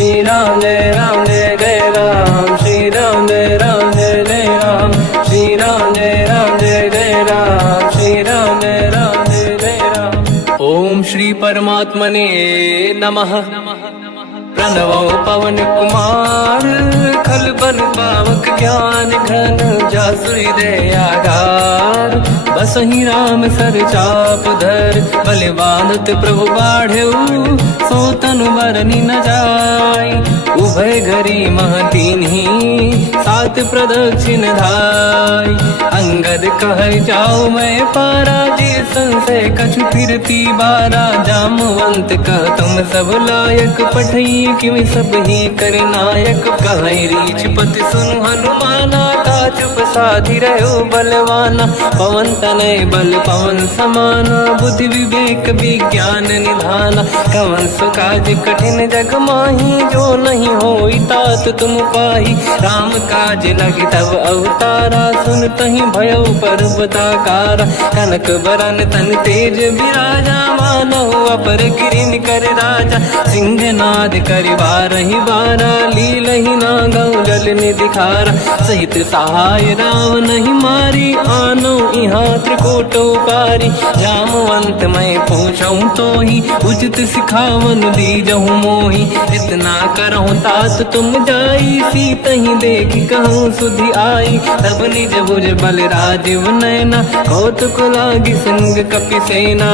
श्री राम जय जय राम, श्री राम जय जय राम, श्री राम जय जय राम, श्री राम जय जय राम। ओम श्री परमात्मने नमः। प्रणवो पवन कुमार, खल बन पावक ज्ञान घन, जासुरी दयागार। बसहि राम सर चाप धर, बलवानत प्रभु बाढ़ऊ, सो तनु मरनि न जाय। उभय घरी मह दीन्ही, सात प्रदक्षिण धाय। अंगद कह जाओ मैं पारा, जी संशय कछु फिरती बारा। जामवंत कह तुम सब लायक, पठई किमि सब ही कर नायक। कहीं रीछ पति सुनु हनुमाना, का चुप साधि रहो बलवाना। पवन तनय बल पवन समाना, बुद्धि विवेक विज्ञान निधाना। कवन सो काज कठिन जग माही, जो नहीं होई तात तुम पाही। राम काज लगी तब अवतारा, सुन तहि भयउ पर्वताकारा। कनक बरन तन तेज बिराजा, मानहु अपर गिरिन कर राजा। सिंहनाद करि बारहि बारा, लीलहि नागौ जल निधिखारा। सहित सहाय राम नहीं मारी, आनो इहाँ त्रिकोटौ पारी। जामवंत मैं पूछऊँ तोहि, उचित सिखावन दीजहु मोहि। इतना करहु तात तुम जाई, सीतहि देखि कहूँ सुधि आई। तब निज भुज बल राजीव नैना, कौतुक लागी संग कपिसेना।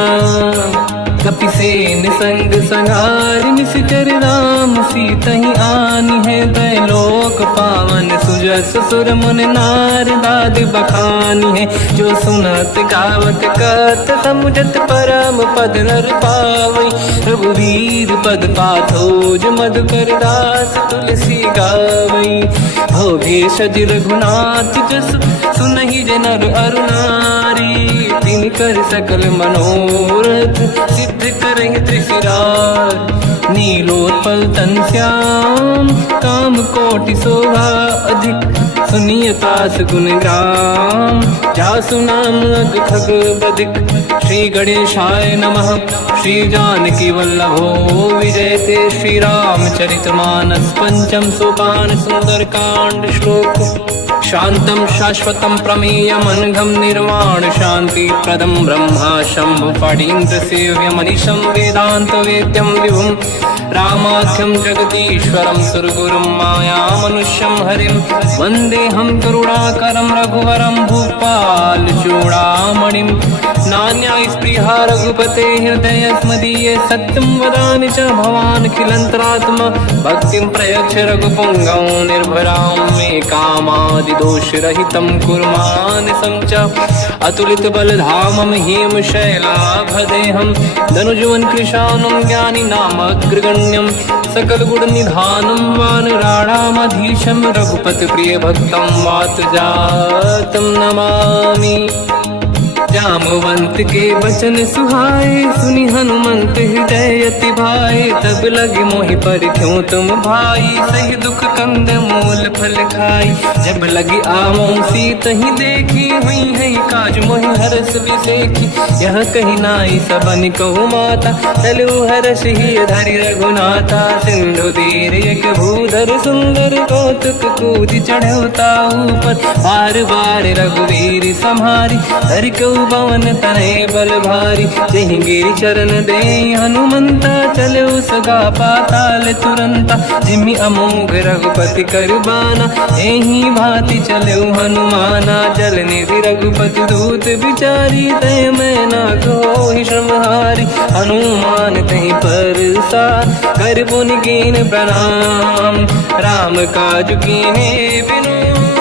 कपिसेन संग संहार, निश्चर राम सीतहि आनी है। दैलोक पावन सुजस सुर मुन नार, दाद बखानी है। जो सुनत गावत कथ, समुझत परम पद नर पावई। रघुवीर पद पाथोज, मधुकर दास तुलसी गावई। हो भेषज रघुनाथ जस, सुनहि जनर अरु नारी। तिन कर सकल मनोरथ, सिद्ध करें त्रिशिरार। नीलोत्पल तन श्याम, काम कोटि शोभा अधिक। सुनिय तास गुण ग्राम, जासु नाम अग खग बदिक। श्री गणेशाय नमः। श्री जानकी वल्लभो विजयते, श्री रामचरित मानस। पंचम सोपान सुंदर कांड श्लोक। शांतं शाश्वतं प्रमेयमनघं, निर्वाण शांति प्रदं ब्रह्मा शंभु। फणीन्द्र सेव्य मनीषं, वेदांत वेद्यं विभुं। रामाख्यं जगदीश्वरं, सुरगुरुं माया मनुष्यं हरिं। वन्देऽहं करुणाकरं रघुवरं, भूपाल चूडामणिं। नान्या स्पृहा रघुपते हृदय स्मदीये, सत्यं वदामि च भवानखिलन्तरात्मा। भक्तिं प्रयच्छ रघुपुङ्गं, निर्भरां मे कामादिदोषरहितं कुर्मानसं च। अतुलित बलधामं हेमशैलाभदेहं, धनुजवन कृशानं ज्ञानी नामग्रगण्यं। सकल गुण निधानं वानराणामधीशं, रघुपति प्रिय भक्तं वात जातं नमामि। जामवंत के वचन सुहाए, सुनि हनुमंत हृदय अति भाए। तब लगे मोहि परिख्यों तुम भाई, सही दुख कंद मूल फल खाई। जब लगी आमों सीतहि देखी, हुई है काज मोहि हरस बिसेखी। यह कही नाई सबन कहु माता, चलु हरष ही धरि रघुनाथा। सिंधु तीर एक भूधर सुंदर, कौतुक कूदि चढ़ौता ऊपर। बार बार रघुवीर सम्हारी, धरि पवन तनय बल भारी। जहि गिरि चरण दे हनुमंता, चले सगा पाताल तुरंता। जिमि अमोघ रघुपति कर बाना, एहि भांति चले हनुमाना। जल निधि रघुपति दूत बिचारी, तय मैं ना कोहि श्रमहारी। हनुमान तहि परसा, कर पुनि कीन प्रणाम। राम काज कीन्हे बिनु,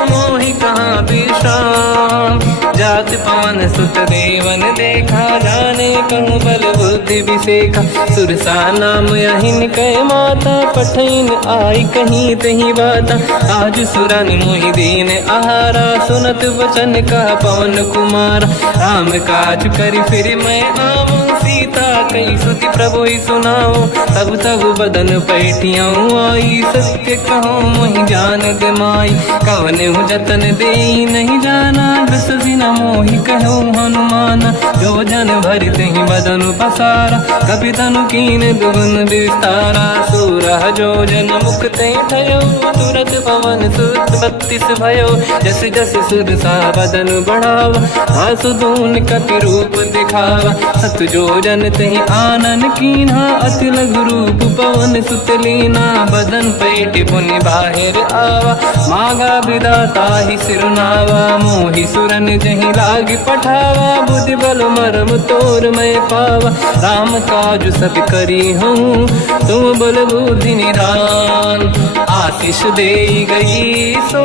मोहि कहाँ विश्राम। जात पवन सुत देवन देखा, जाने कहूँ बल बुद्धि विसेखा। सुरसा नाम यहिन कै माता, पठैन आई कहीं तही बाता। आज सुरन मोहि दीन आहारा, सुनत वचन का पवन कुमार। राम काज करि फिर मैं आऊँ, सीता कई सुति प्रभु ही सुनाओ। तब तब बदन पैठियाँ आई, सत्य कहो मोहि जान दे माई। कवन हूँ जतन दे नहीं जाना, दस दिन मोहि कहो हनुमान। जो जन भरित ही बदन पसारा, कपि तनु कीन दुगुन विस्तारा। सूरह जो जन मुक्ते ठयो, तुरत पवन सुत 32 भयो। जस जस सुध सा बदन बढ़ावा, आसु दून कपि रूप दिखावा। सत जो जन तहि आनन कीन्हा, अति लघु रूप पवन सुत लीना। बदन पेट पुनि बाहिर आवा, मांगा विधाता ही सिरुनावा। मोहि सुरन जहि लाग पठावा, बुद्धि बल मरम तोर मैं पावा। राम काज सब करी हूँ, तुम बल बुद्धि निधान। आशीष दे गई सो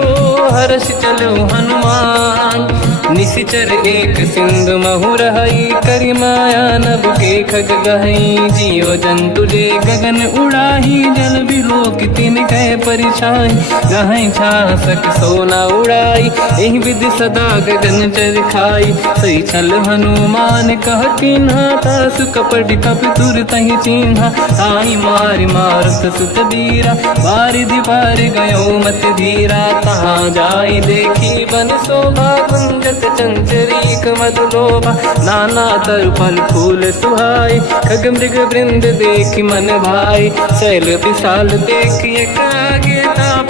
हर्ष चलो हनुमान। निशिचर एक सिंधु महु रहई, करि माया नभ के खग गहई। जीव जंतु जे गगन उड़ाही, जल बिलोक तिन कह परिछाई। गहई छासक सोना उड़ाई, एहि विधि सदा गगन चर खाई। सही छल हनुमान कह किन्हा, तासु कपट कपि तुर तहि चिन्हा। ताई मारि मारुत सुत बीरा, बारिधि पार गयो मत धीरा। तहाँ जाई देखी बन शोभा, कुंजत चंचरीक मधुलोभा। नाना तर फल फूल सुहाई, खग मृग वृंद देखी मन भाई। शैल विशाल देखी एक आगे,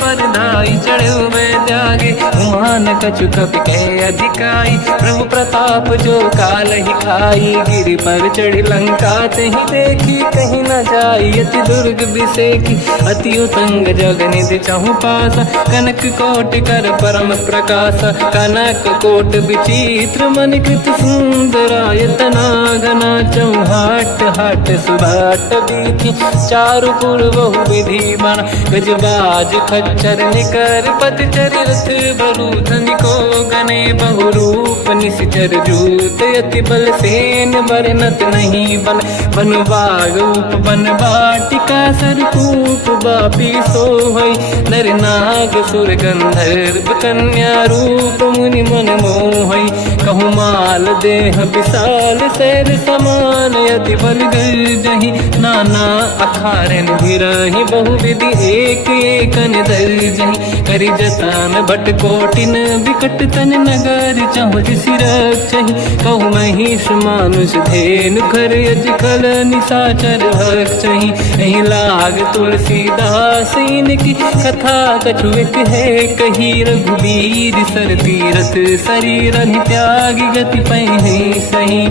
पर धाई चढ़े में त्यागे। उमान कछु कपि कह अधिकाई, प्रभु प्रताप जो काल ही खाई। गिरि पर चढ़ी लंका तहि देखी, कहीं न जाई अति दुर्ग बिसेकी। अति उतंग जग निधि चहु पासा, कनक कोट कर परम प्रकाश। कनक कोट विचित्र मन कृत सुंदरायतना घना। चौहाट हाट सुभाट बीथी, चारु पुर बहु विधि बना। गजबाज खच्चर निकर पति चरि रथ बरु धनिको गने। बहु रूप निशिचर जूत, अति बल सेन बरनत नहीं बन। बन बाग उप बन बाटिका, सरकूप बापी सोहई। नर नाग सुर गंधर्व कन्या, रूप मुनि मन मोहई। कहु माल देह विशाल शैल समान, अति बल गर्जहि। नाना अखारन भिरहि, बहु विधि एक एकन दर्जहि। करि जतन भट कोटिन, विकट तन नगर चहुँ सिरक्षहि। कहु महिष मानुष धेनु, खर यज खल निशाचर भक्षहि। एहि लाग तुलसीदास इनकी, कथा कछु एक है कही। रघुबीर सर तीरथ शरीर, त्यागी गति पहि सही।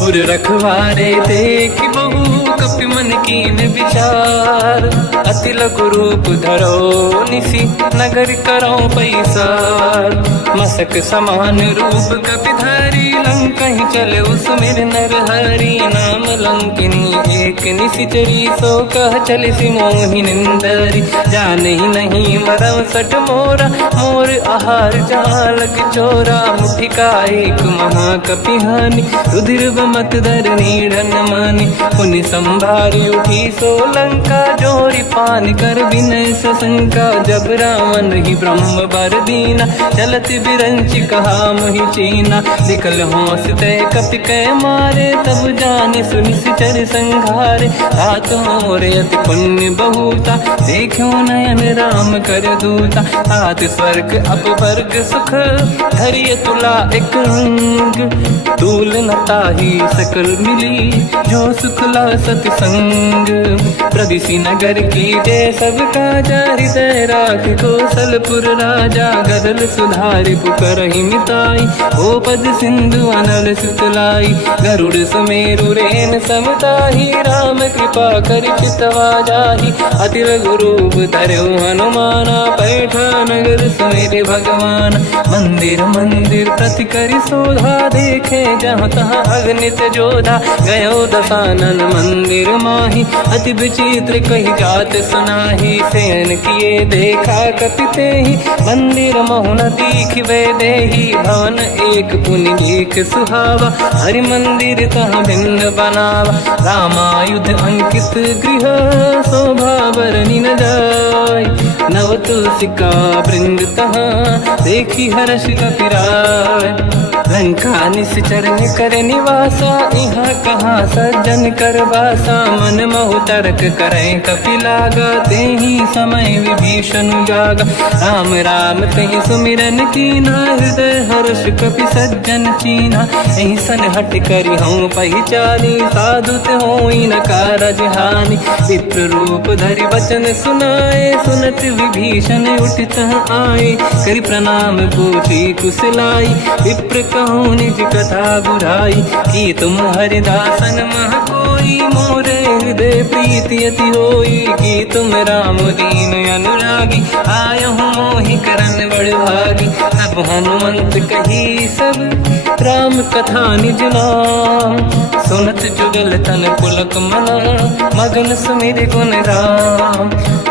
उर रखवारे देख बहु, कपि मन कीन विचार। अति लघु रूप धरो निसी, नगर करो पैसार। मसक समान रूप कपि धारी, लंका ही चले उसमें नर हरि। नाम लंकिनी एक निशिचरी, सो कह चले सि मोहि निंदरी। जाने ही नहीं मरम सट मोरा, मोर आहार जालक चोरा। मुठिका एक महाकपि हानि, रुधिर बमत धरनी ढन मानि। पुनि संभारी उठी सो लंका, जोरी पान कर विनय सशंका। जब रावण ही ब्रह्म बर दीना, चलत बिरंच कहा मोहि चीना। निकल होश तय कपि कै मारे, तब जाने सुनिश्चर संघारे। हाथ मोर अति पुण्य बहुता, देखो नयन राम कर दूता। हाथ स्वर्ग अपवर्ग सुख, धरिय तुला एक अंग। तूल न ताहि सकल मिली, जो सुखला सतसंग। प्रदिशि नगर की जय सब काजा, हृदय राख कौशलपुर राजा। गदल सुधारि पुकारहि मिताई, ओ पद सिंधु अनल सुतलाई। गरुड़ सुमेरु रेन समताहि, राम कृपा करि चितवा जाहि। अति लघु रूप धरऊ हनुमाना, पैठा नगर समेरे भगवान। मंदिर मंदिर प्रति करि शोधा, देखे जहाँ तहाँ अगणित जोधा। गयो दशानन मंदिर माहि, अति विचित्र चरित्र कही जात सुनाही, सेन किए देखा कपिते ही, मंदिर महु न दीखिबे देही, भवन एक पुनि लेख सुहावा, हरि मंदिर तहाँ भिन्न बनावा, रामायुध अंकित गृह शोभा बरनी न जाय, नव तुलसी का वृंद तहाँ देखी हर्ष कपिराय, लंका निश्चर कर निवासा, यहाँ कहाँ सज्जन कर वासा, मन महु तर्क करें कपिलागा, तेहि समय विभीषण जागा, राम राम तेहि सुमिरन कीना, हृदय हर्ष कपि सज्जन चीना, एहि सन हट करि हूँ पहिचानी, साधु होई न कारज हानि, विप्र रूप धरि वचन सुनाए, सुनत विभीषण उठित आए, करि प्रणाम पूछी कुशलाई, विप्र कहूँ निज कथा बुराई, कि तुम हरिदासन मह कोई, मोरे हृदय प्रीति अति होई, कि तुम राम दीन अनुरागी, आयहु मोहि करन बड़ भागी, तब हनुमंत कही सब राम कथा निज नाम, सुनत जुगल तन पुलक मना, मगन सुमिर गुण राम,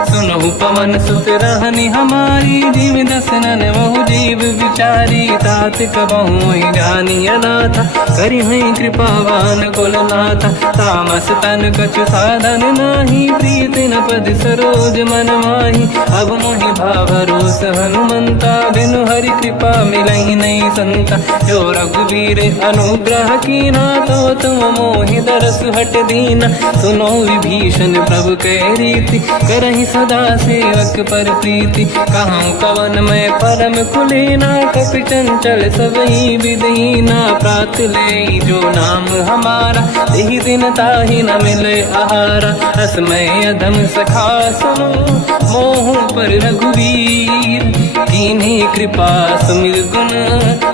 सुनहु पवन सुत रहनी हमारी, जीव दसनन महु जीव विचारी, तात कबहु जानी अनाथा, करि हई कृपावान कुलनाथा, तामस तन कछु साधन नाही, प्रीत न पद सरोज मन माही, अब मोहि भावरोस हनुमंता, बिनु हरि कृपा मिलहि नहीं संता, जो रघुवीर अनुग्रह कीना, तो तुम मोहि दरस हट दीना, सुनो विभीषण प्रभु के रीति, करहि सदा सेवक पर प्रीति, कहूँ कवन में परम कुलीना, कपि चंचल सबही विदहीना, प्रात ले जो नाम हमारा, यही दिन ताहि न मिले आहारा, रसमय अधम सखा सुनो, मोह पर रघुवीर, कीन्ही कृपा सुमिर गुण,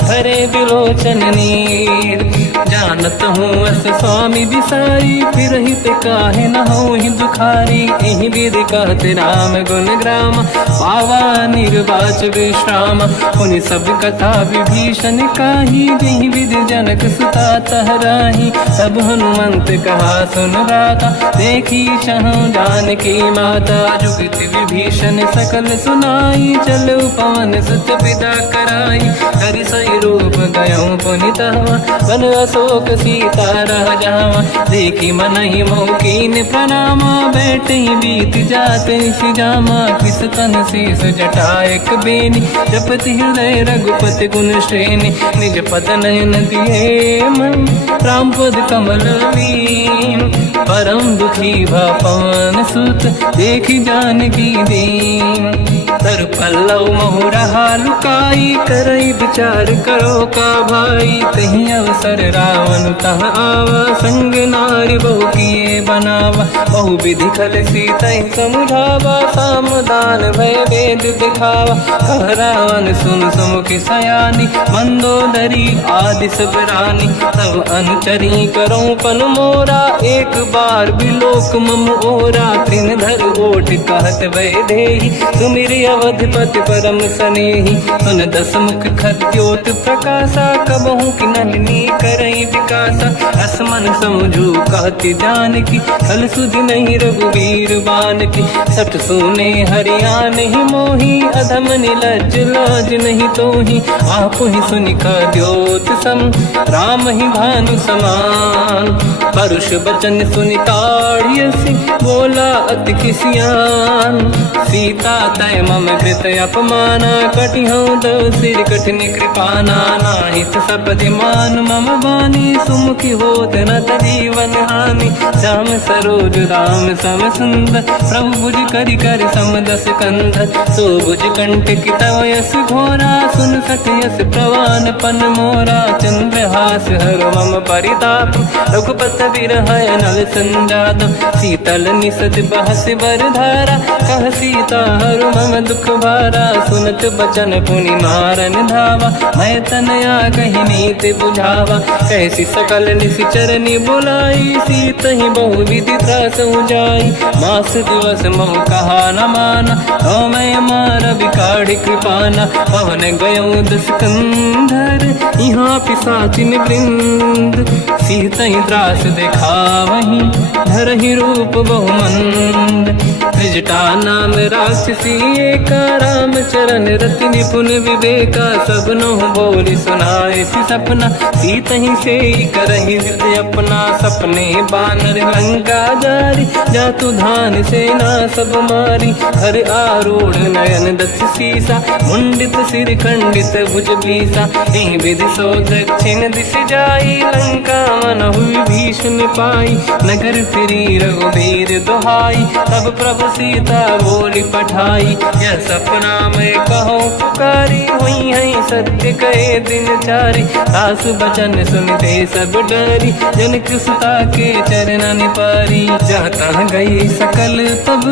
हरे बिलोचन नीर, जानत हूँ अस स्वामी बिसाई, फिर हित काहे न हो ही दुखारी, यही विधि कहते राम गुण ग्राम, पावा निर्वाच विश्राम, उन सब कथा विभीषण काही, यही विधि जनक सुता तहराही, तब हनुमंत कहा सुन राता, देखी शहु जानकी माता, जुगत विभीषण सकल सुनाई, चलो पवन सुत पिता कराई, हरि सही रूप गयो पुनितवा, वन अशोक सीता रह जावा, देखी मनहि मोकीन प्रणामा, बैठ ही बीत जाते सिजामा, किस तन शीस जटायक बेनी, जपति हृदय रघुपति गुण श्रेणी, निज पद नयन दिए मन, राम पद कमल लीन, परम दुखी भा पवन सुत, देखी जानकी दीन, तर पल्लव महु रहा लुकाई, करई विचार करो का भाई, तही अवसर रावण तहाँ आवा, संग नारी बहु किए बनावा, बहु विधि खल सीतहि समुझावा, सामदान भय वेद दिखावा, कह रावण सुन सुमुखि सयानी, मंदोदरी आदि सब रानी, तब अनुचरी करो पन मोरा, एक बार बिलोक मम ओरा, त्रिन धर ओट कहत भय देहि, सुमिर अवधपति परम सनेहि, सुन दस मुख खद्योत प्रकाशा, कबहु कि नलिनी करई विकासा, असमन समझू कहती जानकी, फल सुधि नहीं रघुवीर बान की, सठ सुने हरियाण ही मोही, अधम निलज लाज नहीं तोही, आपु ही सुनिका द्योत सम, राम ही भानु समान, परुष बचन सुनिताड़ियसि, बोला अति किसियान, सीता तय मम कृत अपमाना, कटिहूँ दो सिर कठिन कृपाना, नाहित सपदि मान मम बानी, सुमुखी होत न जीवन हानि, श्याम सरोज राम सम सुंदर, प्रभु भुज करि कर समदस कंध, सो भुज कंठ की तव यस घोरा, सुन सत यस प्रवान पन मोरा, चंद्रहास हर मम परिताप, रघुपत बिरह नल संजात, शीतल निसत बहस बर धारा, कह सीता हर मम दुख भारा, सुनत बचन पुनि मारन धावा, मैं तनया कही नीति बुझावा, कैसी सकल निश्चरनी बुलाई, सीत ही बहु विधि त्रास जाई, मास दिवस महु कहा न माना, तो मैं मार बिकाढ़ कृपाना, पवन गयो दस कंधर, यहाँ पिशाचिन वृंद, सीतहि त्रास दिखावहीं, धरहि रूप बहुमंद। त्रिजटा नाम राक्षसी एका, राम चरण रति निपुण विवेका। सबनो बोली सुनाए सी सपना, सीतहि से करहि जिद अपना। सपने बानर लंका जारी, जातु धान सेना सब मारी। हर आरूढ़ नयन दस सीसा, मुंडित सिर खंडित भुज बीसा। एहि विधि सो दक्षिण दिश जाई, लंका मनहु विभीषण पाई। नगर फिरी रघुबीर दुहाई, तब प्रभु सीता बोली पठाई। यह सपना मैं कहूँ पुकारी, हुई है सत्य कहे दिन चारी। सास बचन सुनते सब डरी, जनक सुता के चरण पारी। जाता गई सकल तब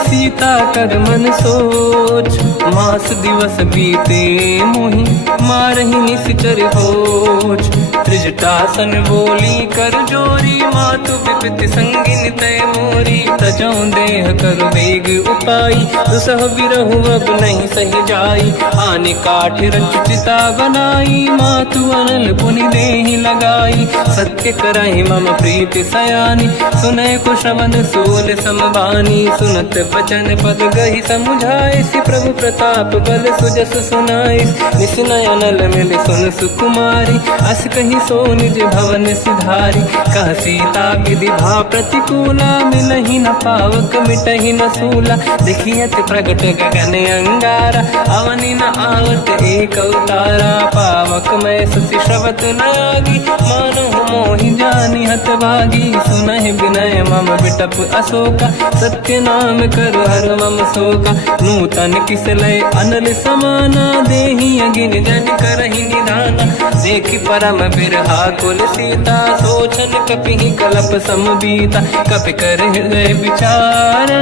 सीता कर मन सोच, मास दिवस बीते मोहि मारहि निश्चर होच। त्रिजटासन बोली कर जोरी, मातु विपति संगिन तय मोरी। तजौ देह कर वेग उपाई, दुसह बिरहु अब नहीं सही जाई। आने काठ रचिता बनाई, मातु अनल पुनि देहि लगाई। सत्य कराई मम प्रीति सयानी, सुनय को श्रवण सूल समबानी। सुनत बचन पद गहि समुझाए, सि प्रभु प्रताप बल सुजस सुनाई। निसनय अनल मिल सुन सुकुमारी, अस कहि सो निज भवन सिधारी। कह सीता विधि भा प्रतिकूला, मिलहि न पावक मिटहि न सूला। देखियत प्रगट गगन अंगारा, अवनि न आवत एक अवतारा। पावक मैं ससि श्रवत न आगी, मानो मोहि जानि हत भागी। सुनहि विनय मम बिटप अशोका, सत्य नाम कर हर मम शोका। नूतन किस लय अनल समाना, देहि अगिन जन करहि निधाना। देखि परम बिरहा कुल सीता, सोचन कपिहि कलप समबीता। कपि कर हृदय विचार,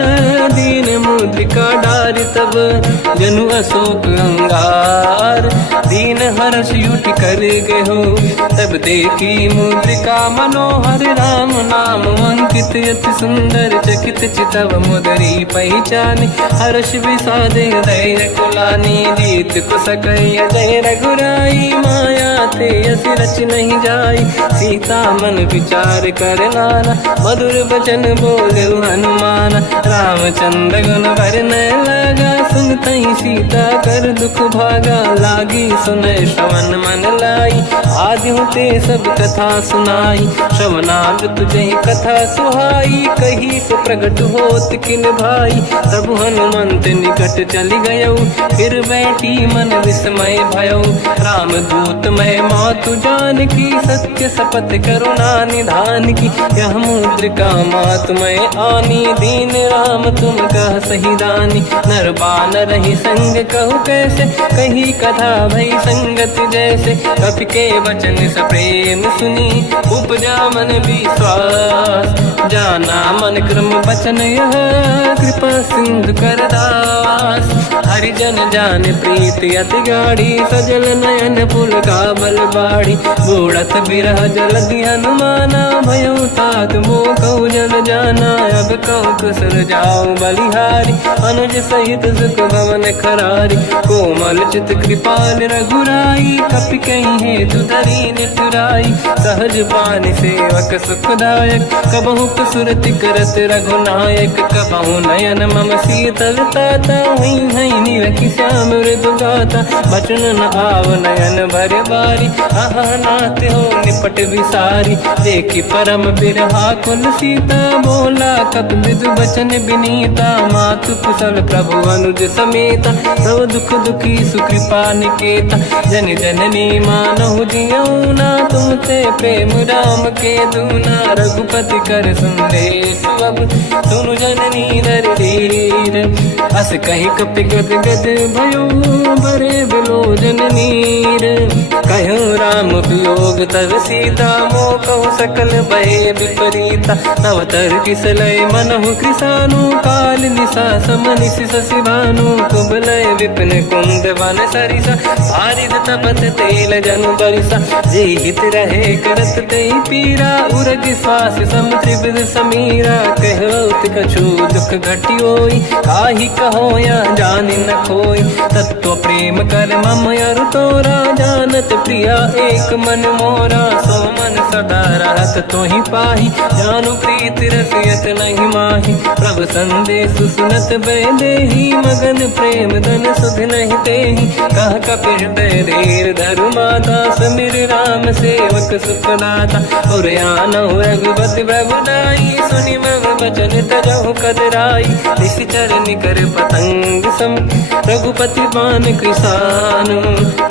दीन मुद्रिका डारि तब जनु अशोक अंगार। दीन हर्ष युट कर गयो, तब देखी मुद्रिका मनोहर। राम नाम अंकित अति सुंदर, चकित चितव मुदरी पहचान। हर्ष विषाद हृदय कुलानी, जीत को सकय जय रघुराई। माया ते अस रच नहीं जाई, सीता मन विचार कर नाना। मधुर बचन बोले हनुमान, रामचंद्र गुण वरनय लगा। सुनतहि सीता कर दुख भागा, लागी सुनय श्रवण मन लाई। आदि होते सब कथा सुनाई, श्रवणाग तुझे कथा सुहाई। कही सो प्रगट होत किन भाई, तब हनुमंत निकट चली गयो। फिर बैठी मन विस्मय भयो, राम दूत मैं मातु जान की। सत्य शपथ करुणा निधान की, यह मुद्रिका मातु मैं आनी। दीन राम तुम कह सही दानी, नर बानर ही संग कहु कैसे। कही कथा भई संगत जैसे, कपि के वचन सप्रेम सुनी। उपजा मन विश्वास, जाना मन क्रम वचन यह। कृपा सिंधु कर दास, हरिजन जान प्रीति अति गाढ़ी। सजल नयन पुल का बल बाढ़ी, बूढ़त बिरह जलधि हनुमाना। भयो तात मोह कहु जल जाना, अब कहु कुशल जाओ बलिहारी। अनुज सहित सुख भवन खरारी, कोमल चित कृपाल रघुराई। कपि कहीं हेतु धरी निठुराई, सहज पान सेवक सुखदायक। कबहु सुरति करत रघुनायक, कबहु नयन मम शीतल ताता। हुई है निरखि श्याम मृदु गाता, बचन न आव नयन भर बारी। आहा नाथ हो निपट विसारी, देखि परम बिरहा कुल सीता। बोला कपि मृदु बचन विनीता, मातु कुशल प्रभु अनुज समेता। सब दुख दुखी सुकृपा निकेता, जन जननी मानहु जियौना। तुम ते प्रेम राम के दूना, रघुपति कर संदेश अब सुनु जननी नर धीर। अस कहि कपि गद गद भयो, बरे बिलोचन नीर। कहो राम वियोग तब सीता, मोह कहु सकल भय विपरीता। नवतर किस लय मनहु कृसानु, काल निशा समनिशि शशि भानु। भानु कुबलय विपिन कुंद वन सरिसा पारिद तपत तेल जनु बरिसा जे हित रहे करत ते पीरा उरग श्वास सम त्रिविध समीरा कहत कछु दुख घटी होई काहि कहो या जानि न खोई तत्व प्रेम कर मम अरु तोरा जानत प्रिया एक मन मोरा सो मन सदा रहत तोहि पाही जानु प्रीत रसियत नहीं माही प्रभु संदेश सुनत बैदेही मगन प्रेम धन सुध नहीं तेहि कह कपि हृदय धीर धरु माता समीर राम सेवक सुखदाता और आनो रघुपति प्रभु नाई सुनि मम बचन तजहु कदराई निश्चर निकर पतंग सम रघुपति बान कृषानु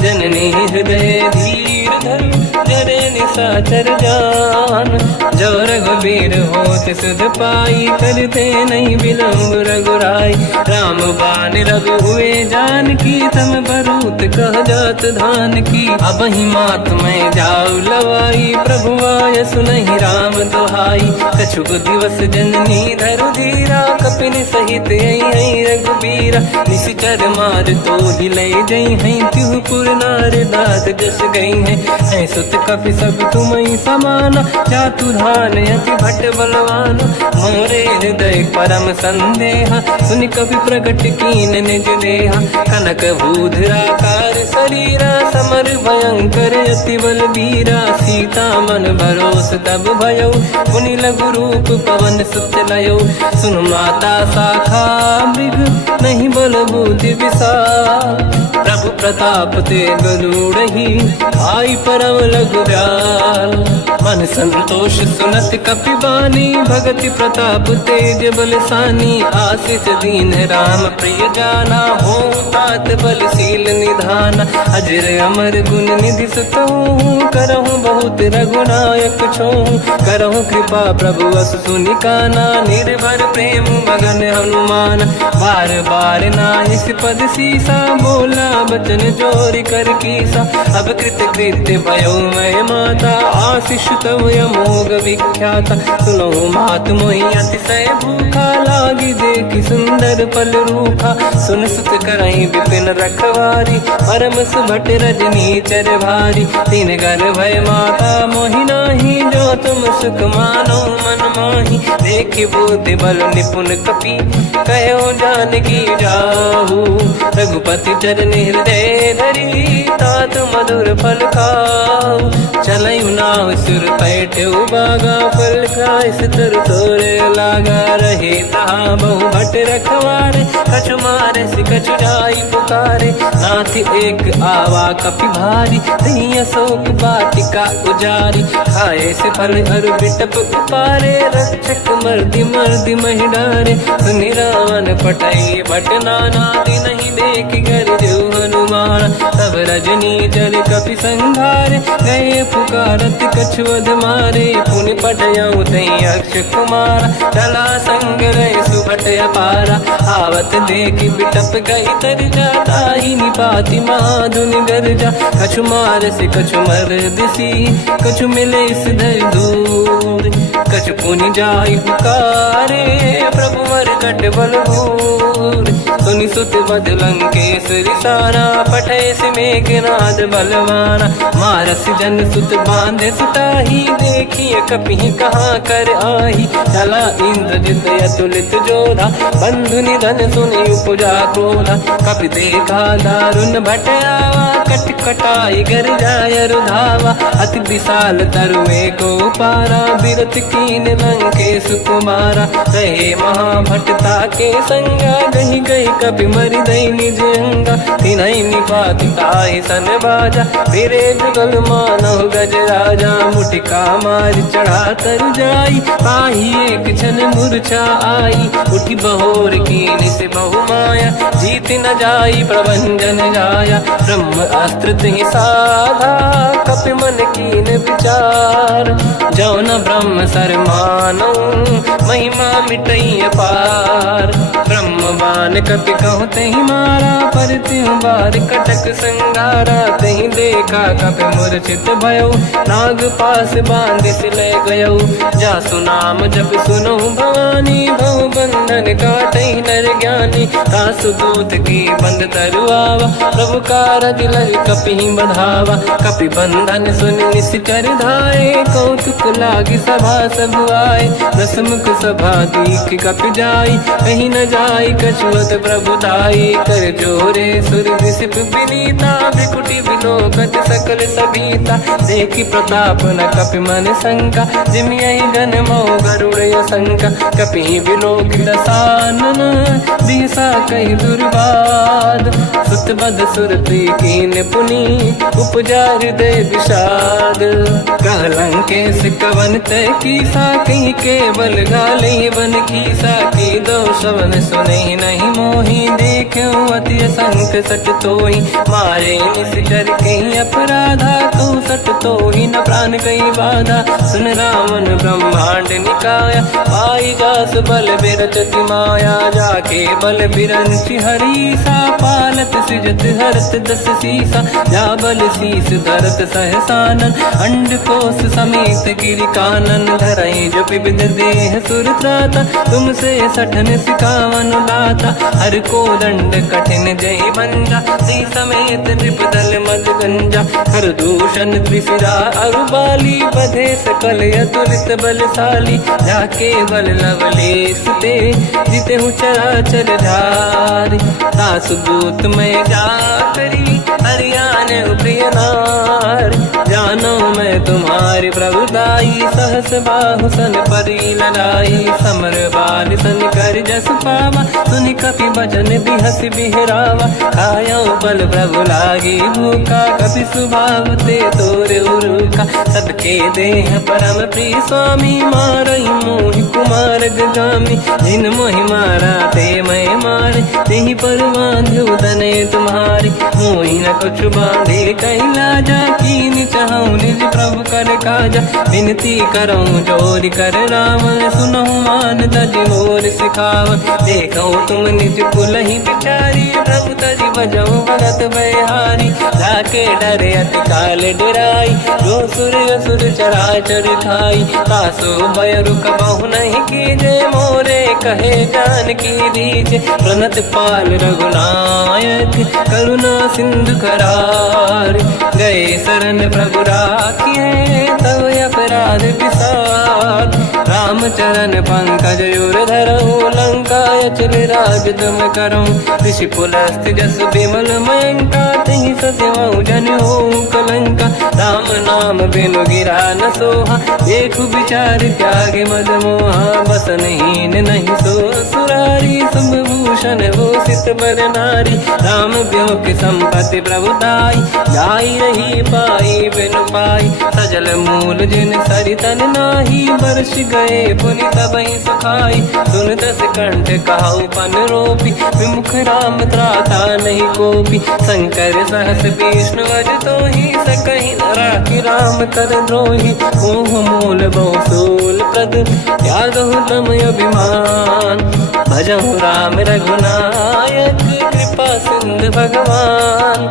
जननी हृदय धीर धरु जरे निशाचर जान जो रघुबीर होत सुध पाई करते नहीं विलम्ब रघुराई राम बान रघु हुए जान की तम बरूत कह जात धान की अब ही मात में जाऊ लवाई प्रभु आय सुनहि राम दोहाई कछुक दिवस जननी धरु धीरा कपिन सहित आई रघुबीरा निश्चर मार तो हिलै जई हैं तिहु पुर नार दात जस गई है सुत कपि सब तुमहि समाना चातु धान अति भट बलवान मोरे हृदय परम संदेहा सुनि कपि प्रकट कीन निज देहा कनक भूधराकार शरीरा समर भयंकर अति बल बीरा सीता मन भरोस तब भयो मुनि लघु रूप पवन सुत लयो सुन माता शाखा मृग नहीं बल बुद्धि विशाल प्रभु प्रताप ते गरुड़हि आई परम लघु ब्याल मन संतोष सुनत कपि बानी भगति प्रताप तेज बलसानी आशीष दीन राम प्रिय जाना हो तात बलशील निधान अजर अमर गुण निधि सुतहु करहु बहुत रघुनायक छोहु करहु कृपा प्रभु अस सुनि काना निर्भर प्रेम मगन हनुमान बार बार नाहिस पद सीसा बोला बचन जोरि कर कीसा अब कृत कृत्य भयो मैं माता आशीष तव अमोघ विख्याता सुनो मात मोहि अतिशय भूखा लागी देखि सुंदर पल रूखा सुन सुत करहि विपिन रखवारी परम सुभट रजनी चर भारी तीन घर भय माता मोहि नाही जो तुम सुख मानो मन माही देखि बुद्धि बल निपुण कपि कहो जानकी जाहू रघुपति चरण हृदय धरी तात मधुर फल खाऊ चलयु नाव सुर पैठे बागा फल खाय सितर तोरे लागा रहे तहाँ बहु भट रखवारे कछु मारे सि कछु जाई पुकारे नाथ एक आवा कपि भारी तही अशोक बाटिका उजारी खाए से फल अरु बिटप उपारे रक्षक मर्दि मर्दि महि डारे सुनि रावण पटई भट नाना दिन नहीं देख कर जो हनुमान तब रजनी चर कपि संघारे गए पुकारत कछुअध मारे पुनि पटयऊ तई अक्ष कुमार चला संग रहे सुभट अपारा आवत देखि बिटप गई तर जाता ही निपाति माधुनि गर्जा कछु मार से कछु मर दिसी कछु मिले इस धर दूर कछु पुनि जाई पुकारे प्रभु मर कट बलभूर सुनि सुत बद लंकेश रिसाना पठे से मेघनाद बलवाना मारस जन सुत बांधे सुताही देखिए कपि कहाँ कर आही चला इंद्रजित अतुलित जोधा बंधु निधन सुनि उपजा क्रोधा कपि देखा दारुण भट आवा कट कटाई गर जाय रुधावा अति विशाल तरुए को पारा बिरत कीन लंकेश कुमारा रहे महाभटता के संगा गही गई कपि मरि दई निज अंगा तिनहि निपाति ताहि सन बाजा फिरे जुगल मानव गज राजा मुटिका मार चढ़ा तर जाई ताहि एक क्षण मूर्छा आई उठी बहोर कीन से बहु माया जीत न जाई प्रभंजन जाया ब्रह्म अस्त्र तिहि साधा कपि मन कीन विचार जो न ब्रह्म सर मानो महिमा मिटई अपार ब्रह्म प्राण कपि कहूँ तही मारा, पर त्यों बार कटक संगारा। तही देखा कपि मूर्छित भयो, नाग पास बांधिस ले गयो। जासु नाम जप सुनो भवानी, भव बंधन काटहि नर ज्ञानी। तासु दूत की बंद तरुआवा, प्रभु कारज लरि कपि बधावा। कपि बंधन सुनि निश्चर धाये, कौतुक लागी सभा सब आए। दसमुख सभा दीख कपि जाई, कहीं न जाई कछुअत प्रभु दाई। कर जोरे सुर दिसिप विनीता, भ्रिकुटि विलोकत सकल सबीता। देखी प्रताप न कपि मन शंका, जिमियहि जन्मो गरुड़ शंका। कपि विलोकित दसानन, दिशा कहि दुर्वाद। सुत बद सुरति कीन पुनि, उपजा हृदय विषाद। कहलंकेश कवन तय कीसा, कहीं केवल गाले बन कीसा। की दो शवन सुनहि नहीं मोहि, देखूं अति संक सट तोहि। मारे निश्चर कहीं अपराधा, तो सट तोहि न प्राण कहीं बाधा। सुन रावण ब्रह्मांड निकाया, पाई जास बल बिरचति माया। जाके बल बिरंचि हरीसा, पालत सृजत हरत दस सीसा। जा बल शीस धरत सहसानन, अंड कोश समेत गिरि कानन। धरहि जो विविध देह सुर त्राता, तुमसे सठन सिखावन दाता। हर को दंड कठिन जय बंजा, सी समेत नृपदल मद गंजा। हर दूषण त्रिशिरा अरुबाली, बधे सकल अतुलित बलशाली। जाके बल लवलेश ते, जितेहु चराचर धारी। तासु दूत में जाकरी, हरियाण प्रिय नार। जानो मैं तुम्हारी प्रभुताई, सहस बाहु सन परी लड़ाई। समर बाल सन कर जस पावा, सुनि कपि बचन बिहस बिहरावा। खायो बल प्रभु लागी भूखा, कपि स्वभाव ते तोर उरुका। सबके देह परम प्रिय स्वामी, मारई मोहि कुमार गामी। जिन मोहि मारा ते मैं मारे, तेहि पर बांधु दने तुम्हारी। मोहि न कुछ बांधे कहीं लाजा, कीन चाहूं निज प्रभु कर काजा। विनती करऊं जोरि कर रावण, सुनहु मान तज मोर सिखावन। देखो तुम निज कुलहि बिचारी, प्रभु तज बजऊ भगत बयहारी। जाके डरे अति काल डराई, जो सुर असुर चराचर खाई। तासु भय रुक बहु नहीं कीजे, मोरे कहे जानकी दीजे। प्रणत पाल रघुनायक, करुणा सिंधु करार। गए शरण प्रभु राखिए, तव अपराध विसार। रामचरण पंकज उर धरऊं, लंका अचल राज तुम करऊं। ऋषि पुलस्त जस विमल मयंका, तहि ससेवऊं जन होऊं कलंका। राम नाम बिनु गिरा न सोहा, देखु विचार त्याग मद मोहा। बसनहीन नहीं सो सुरारी, शुभ भूषण भूषित बर नारी। राम ब्योह की संपत्ति प्रभुताई, जाई रही पाई बिनु पाई। सजल मूल जिन सरितन नाही, बरस गए पुनि तबहि सुखाई। सुन दस कंठ कहाऊ पन रोपी, विमुख राम त्राता नहीं कोपी। शंकर सहस विष्णु अज तोहि, सकहि न राखि राम कर द्रोही। मोह मूल बहु सूल प्रद, त्यागहु तम अभिमान। भजहु राम रघुनायक, कृपा सिंधु भगवान।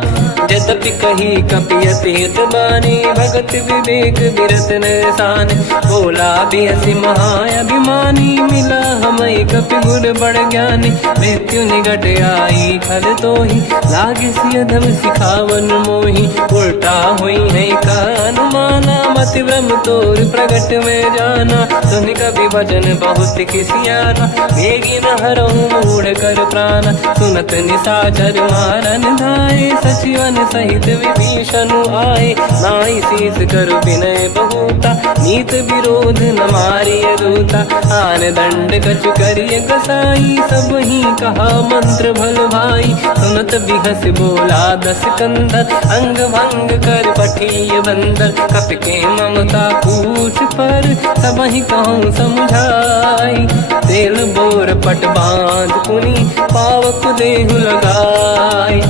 यद्यपि कही कपि अति हित बानी, भगत विवेक विरत निशान। बोला बिहसि महाअभिमानी, मिला हमई कपि गुर बड़ ज्ञानी। मृत्यु निकट आई खल तोहि, लागे सियधम सिखावन मोहि। उल्टा हुई है का अनुमाना, मति ब्रह्म तोर प्रगट में जाना। सुनि कपि वचन बहुत खिसियाना, भेगी न हरहु मूढ़ कर प्राण। सुनत निशाचर मारन धाये, सचिवन सहित विभीषण आए। नाई शीस कर विनय बहुता, नीत विरोध न मारिय दूता। आन दंड कछु करिय कसाई, सब ही कहा मंत्र भल भाई। सुनत बिहस बोला दस कंदर, अंग भंग कर पठिय बंदर। कपि के ममता पूछ पर, सब ही कहूँ समझाई। तेल बोर पट बांध पुनि, पावक देहु लगाई।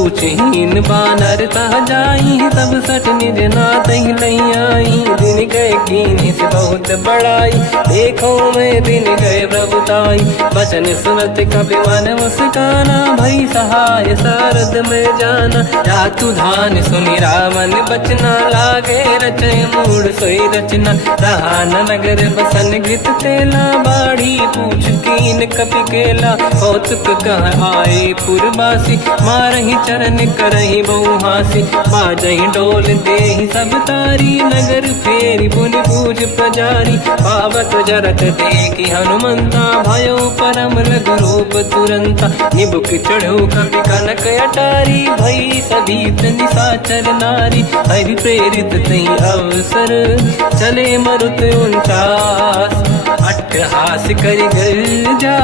ऊंचहीन बानर तह जाई, सब सट निज नाथ ही नहीं आई। दिन गए कीनी से बहुत बड़ाई, देखो मैं दिन गए प्रभुताई। बचन सुनत कपि मन मुस्काना, भई सहाय सारद में जाना। जातु धान सुनि रावण बचना, लागे रचे मूड सोई रचना। रहा न नगर बसन गृत तेला, बाढ़ी पूछ कीन कपि केला। कौतुक कह आए पुरवासी, मारहि चरण करहि बहु हासी। बाजहि डोल देहि सब तारी, नगर फेरी पुनि पूज प्रजारी। पावक जरत देखि हनुमंता, भयो परम लघु रूप तुरंता। निबुक चढ़ो कपि कनक अटारी, भई सभीत निशाचर नारी। हरि प्रेरित तहि अवसर, चले मरुत 49। अट्टहास करि गर्जा,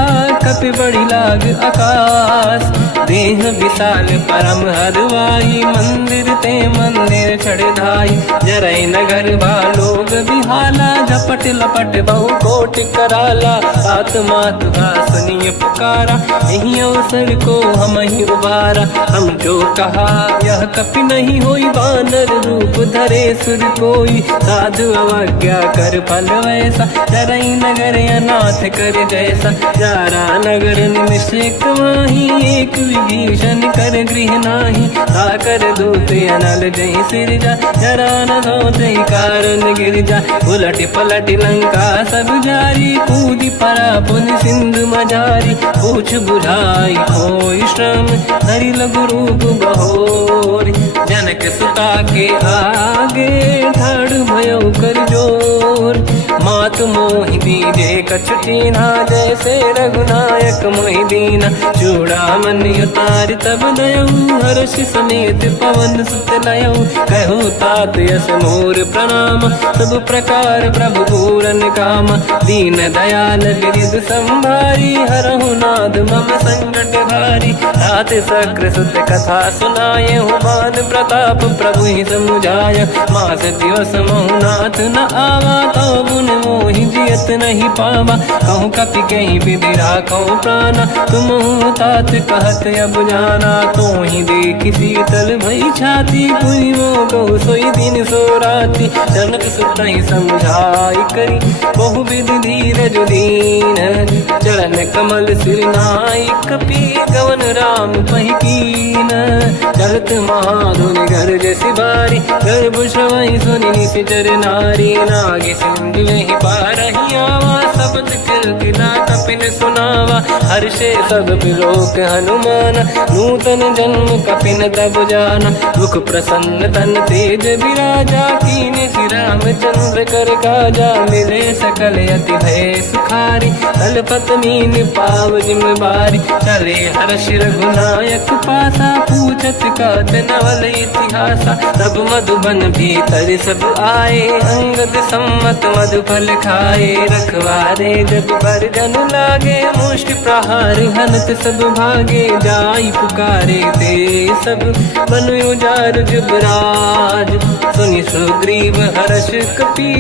कपि बड़ी लाग आकाश। देह विशाल परम हरवाई, मंदिर ते मंदिर चढ़ धाई। जरै नगर बालोग बिहाला, झपट लपट बहु कोटि कराला। सात मात का सुनिय पुकारा, यही अवसर को हम ही उबारा। हम जो कहा यह कपि नहीं होई, बानर रूप धरे सुर कोई। साधु अवज्ञा कर फल वैसा, जरै नगर अनाथ कर जैसा। जारा नगर निमिषिक माही, एक विभीषण कर गृह नाही। ताकर दूत अनल जय सिरजा, जरा न होते कारण गिरजा। उलट पलट लंका सब जारी, कूदी परा पुन सिंधु मजारी। पूछ बुझाई कोई श्रम, धरि लघु रूप बहोरी। जनक सुता के आगे, ठाड़ भयो कर जोर। मात मोहि दीजे कछु कीन्हा, जैसे रघुनायक मोहि दीना। चूड़ामणि उतार तब दयऊ, हर्ष समेत पवन सुत लयऊ। कहु तात यस मोर प्रणाम, सब प्रकार प्रभु पूरन काम। दीन दयाल बिरिद संभारी, हरहु नाद मम संकट भारी। तात सक्र सुत कथा सुनाए, बान प्रताप प्रभु ही समुझाय। मास दिवस महु नाथ न आवा, तो गुण मोहि जियत नहीं पावा। कहूँ कपि कहीं विधि राखो प्राणा, तुम तात कहत अब जाना। तो ही देखी शीतल भई छाती, पुनि मोह कहु सोई दिन सो राति। जनक सुत ही समझाई करी, बहु विधि धीरज दीन। चरण कमल सिर नाई, कपि गवन राम पहि कीन। चलत महाधुनि घर जैसी बारी, गर्भ श्रवहि सुनि निशिचर नारी। नागे सिंधु ही पारहि आवा, शब्द किलकिला कपिन सुनावा। हर्षे सब बिलोक हनुमान, नूतन जन्म कपिन तब जाना। मुख प्रसन्न तन तेज विराजा, कीने श्री रामचंद्र कर काजा। मिले सकल अति भय सुखारी, तलपत मीन पाव जिम बारी। चले हर्ष रघुनायक पासा, पूछत कात नवल इतिहासा। तब मधुबन भीतर सब आए, अंगद सम्मत मधु फल खाए। रखवारे जब पर जन लागे, मुष्टि प्रहार हनत सब भागे। जाई पुकारे ते सब, बन उजार जुबराज। सुनि सुग्रीव हर्ष कपि,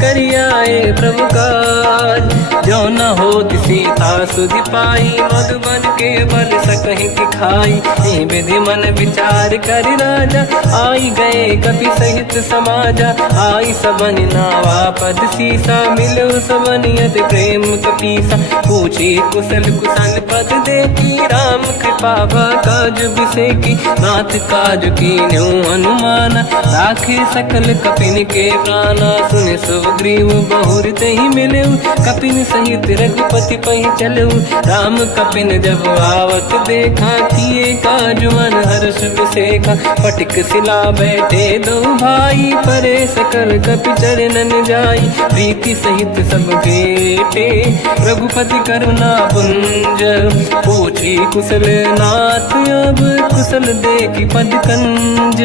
करियाए प्रभु काज। जो न होत सीता सुधि पाई, मधुबन के बल सकहि दिखाई। हे विधि मन विचार कर राजा, आई गए कपि सहित समाजा। आई सबन नावा पद सीसा, मिलो सबन यति प्रेम कपीसा। पूछी कुशल कुशल पद देखी, राम कृपा काज बिसेकी। नाथ काज कीन्हु हनुमान, राखे सकल कपिन के प्राणा। सुनि सुग्रीव बहुर तहि मिलऊ, कपिन सहित रघुपति पहि चलऊ। राम कपिन जब आवत देखा, किए काज मन हर्ष विसेखा। फटिक सिला बैठे दो भाई, परे सकल कपि चरणन जाई। प्रीति सहित सब बेटे, रघुपति करुणा पुंज। पूछी कुशल नाथ अब, कुशल देखी पद कंज।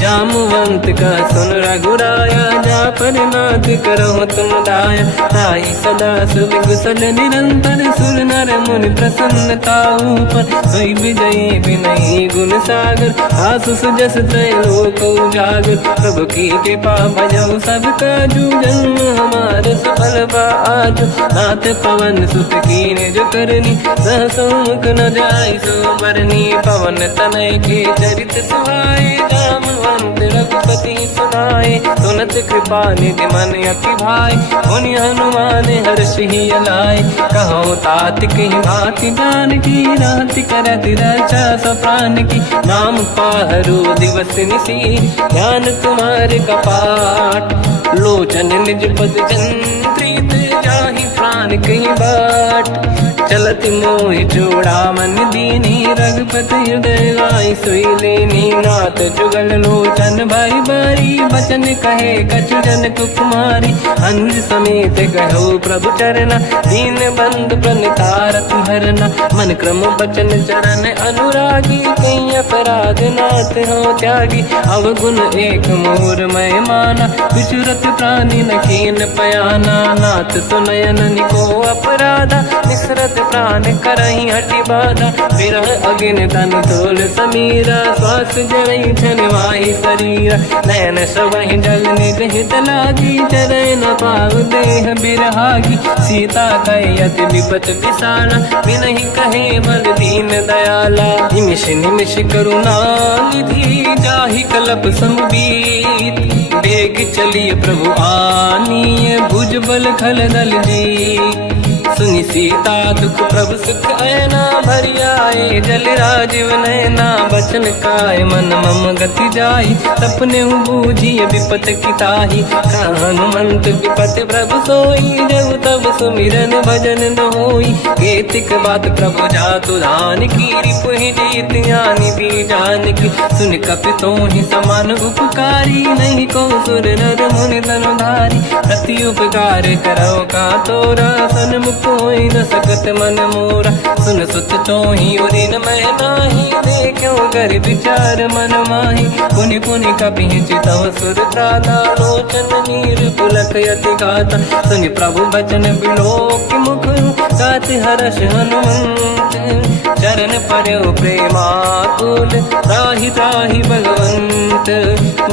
जामवंत का सुन रघुराया, जा पर नाथ करहु तुम दाया। ताई सदा सुख कुशल निरंतर, सुर नर मुनि प्रसन्नता ऊपर। सोई विजयी विनयी गुण सागर, आसु सुजस त्रैलोक उजागर। प्रभु की कृपा भजऊ सब काजू, जन्म हमार सफल बा आज। नाथ पवन सुत कीन्ह जो करनी, सहसो मुख न जाय सो मरनी पवन तनय के चरित सुहाए जामवंत रघुपति सुनाए सुनत कृपा निधि मन अति भाई मुनि हनुमान हर्ष ही अलाय कहो तात कहीं भांति जानकी राति करत रक्षा सब प्राण की नाम पाहरो दिवस निसी ध्यान तुम्हारे कपाट लोचन निज पद चंद्रित जाहि प्राण कहीं बाट चलत मोहि चूड़ा मन दीनी रघुपति हृदय लाई सोई लेनी नाथ जुगल लोचन भाई बारी बचन कहे कछु जन कुमारी अंज समेत गहो प्रभु चरना दीन बंद प्रणतारत हरना मन क्रम बचन चरण अनुरागी कहीं अपराध नाथ हो त्यागी अवगुण एक मोर मय माना विचुरत प्राणी न कीन पयाना नाथ सुनयन निको अपराधा निसरत प्राण करही हटि बाधा विरह अगिन तन तोल समीरा श्वास जरई छनवाही शरीरा नयन सबहि जल निज हित लागी चरय न पाव देह बिरहागी सीता कहे अति विपत विसाला बिनहि कहे बल दीन दयाला निमिष निमिष करुणा निधि जाहि कलप समबीत बेग चलिए प्रभु आनीय भुज बल खल दल जी सुनि सीता दुख प्रभु सुख ऐना भरि आए जल राजीव नैना बचन काय मन मम गति जाई सपने बूझी विपत किताही हनुमंत विपत प्रभु सोई जब तब सुमिरन भजन न होई केतिक बात प्रभु जातु धान की रिपुहि जीत ज्ञानी दी जान की सुन कपितों ही समान उपकारी नहीं को सुर नर मुनि धनुधारी प्रति उपकार करो का तोरा सन्मुख कोई न सकत मन मोरा सुन सुत चोही उरी न मैं नाही देखो कर विचार मन माही पुनि पुनि कपि चितव सुर त्राता लोचन नीर पुलक यति गाता सुनि प्रभु बचन बिलोक मुख गात हर्ष हनुमंत चरण पर्यो प्रेमाकुल त्राहि त्राहि भगवंत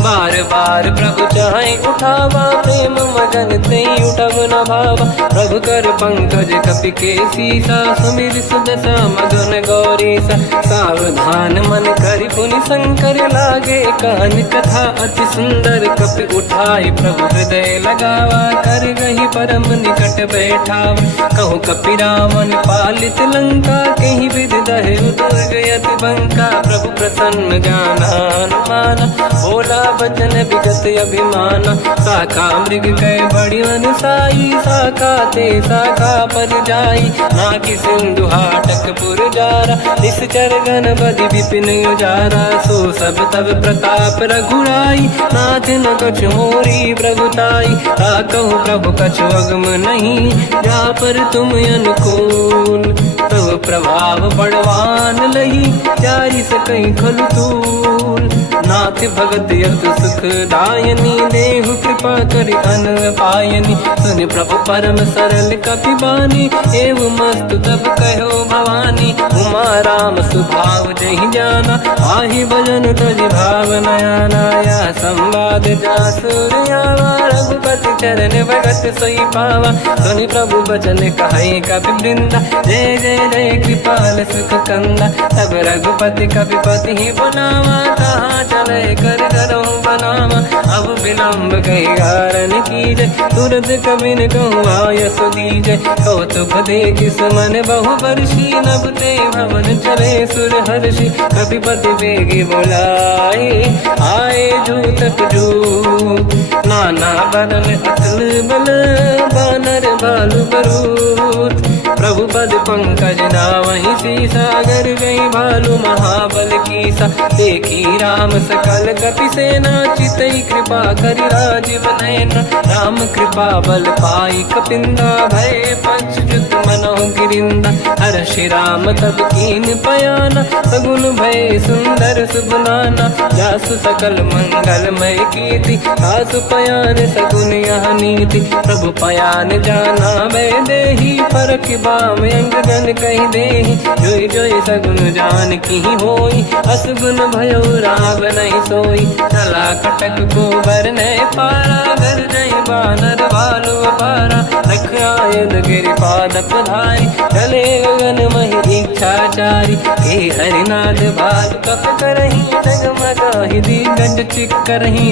बार बार प्रभु चाहे उठावा प्रेम मगन ते उठब न भावा प्रभु कर पंकज कपि के सीसा सुमिर सुदशा मगन गौरीसा सावधान मन करि पुनि शंकर लागे कान कथा अति सुंदर कपि उठाई प्रभु हृदय लगावा कर गही परम निकट बैठावा कहु कपि रावण पालित लंका कहीं विद दहे दुर्ग यति बंका प्रभु प्रसन्न जाना हनुमाना बोला बचन विगत अभिमाना शाखा मृग कह बड़ी मन साई शाखा ते शाखा पर जाई नाकि सिंधु हाटक पुर जारा निश्चर गण बदि विपिन उजारा सो सब तब प्रताप रघुराई नाथ न कछु मोरी प्रभुताई कहु प्रभु कछु अगम नहीं जा पर तुम अनुकूल प्रभु प्रभाव बड़वान लही जारी सकई खलु तूल नाथ भगत यत सुख दायनी देहु कृपा करि अन पायनी सुन प्रभु परम सरल कपि बानी एव मस्त तब कहो भवानी उमा राम सुभाव जहि जाना आहि भजन तजि भाव नयाना या संवाद जासुर आवा रघुपति चरण भगत सोई पावा सुनि प्रभु बचन कहे कपि वृंदा जय जय जय कृपाल सुख कंदा तब रघुपति कपिपति ही बनावा कहाँ चले कर करो बनावा अब विलम्ब कही कारण कीजय तुरंत कबिन कहूँ आयस दीजय कौतुक देख सुमन बहु वर्षी नभते भवन चले सुर हर्षि कपिपति बेगी बुलाए आए जूतक जूत नाना बदल अतल बल बानर बालु बरूत प्रभु पद पंकज नावहि सीसा गर गई भालू महाबल कीसा देखी राम सकल कपि सेना चितई कृपा करि राजीव नयना राम कृपा बल पाई कपिंदा भय पच्युत मनो गिरिंदा हर्षि राम तब कीन पयाना सगुन भय सुंदर सुबनाना जासु सकल मंगलमय कीर्ति आसु पयान सगुन यह नीति प्रभु पयान जाना भय देहि फरक बाम अंग गन कही देहि जोई जोई सगुन जान की होई असगुन भयो राव नहीं सोई चला कटक को बर ने पारा घर जय बानर बालु पारा रख आयन गिरि पाद पधाई चले गगन मही छाचारी हे हरिनाथ भाल कप करही जगमगाहि दिग्गज चिक्करहि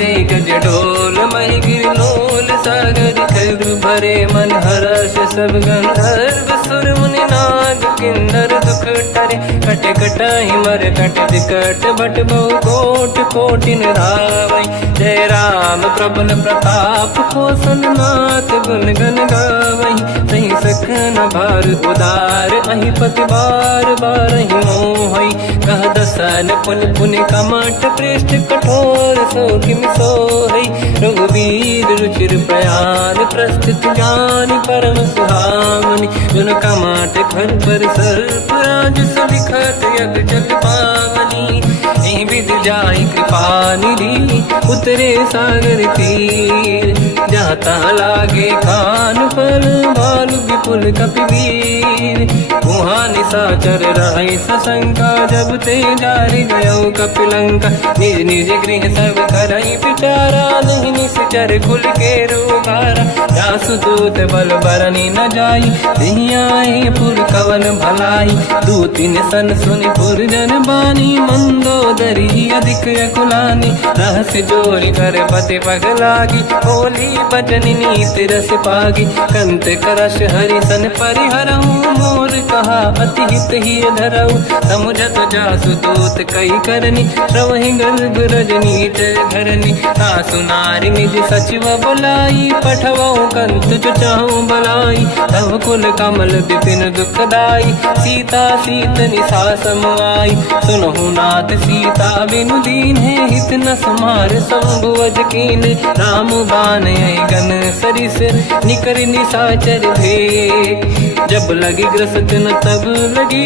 दिग्गज डोल महि गिरलोल सागर खर भरे मन हर्ष सब गंधर्व सुर मुनि नाग किन्नर दुख टरे कट कटाहि मर कट विकट भट बहु कोट कोटि निरावै जय राम प्रबल प्रताप कोसल नाथ गुण गण गावै सही सखन भार उदार अहि पति बार बारहि मोहै कह दसन पुन पुन कमठ पृष्ठ कठोर सो किम सोहै रघुवीर रुचिर प्रयाण प्रस्थित ज्ञान परम सुहामनि जुन कमठ घर पर सर्प राज सविखत यग जल पावनी एहि विध जाहि कृपा निधि उतरे सागर तीर जाता लागे खान फल भालु विपुल कपिवीर वहाँ निशाचर रहे सशंका जब ते जारि गयो कपिलंका निज निज गृह सब करई विचारा नहीं निश्चर कुल के रूबारा जासुदूत बल बरनी न जाई दिहियाए पुर कवन भलाई दूतिन सन सुनि पुर जन बानी मंदोदरी अधिक अकुलानी रहस्य जोरी कर पति पगलागी बोली बचन नीत रस पागी कंत करश हरि सन परिहरहूँ मोर कहा अति हित ही धरऊ समुझत जासु दूत कई करनी श्रवहि गर्भ रजनी धरनी तासु नारी निज सचिव बुलाई पठवऊ कंत जो चाहूं बलाई तव कुल कमल विपिन दुखदाई सीता सीत निशा समाई सुनहु नाथ सीता बिनु दीन है हित न समार संभुवज कीन राम बान गन सरिस निकर निशाचर भेद जब लगी ग्रस्त न तब लगी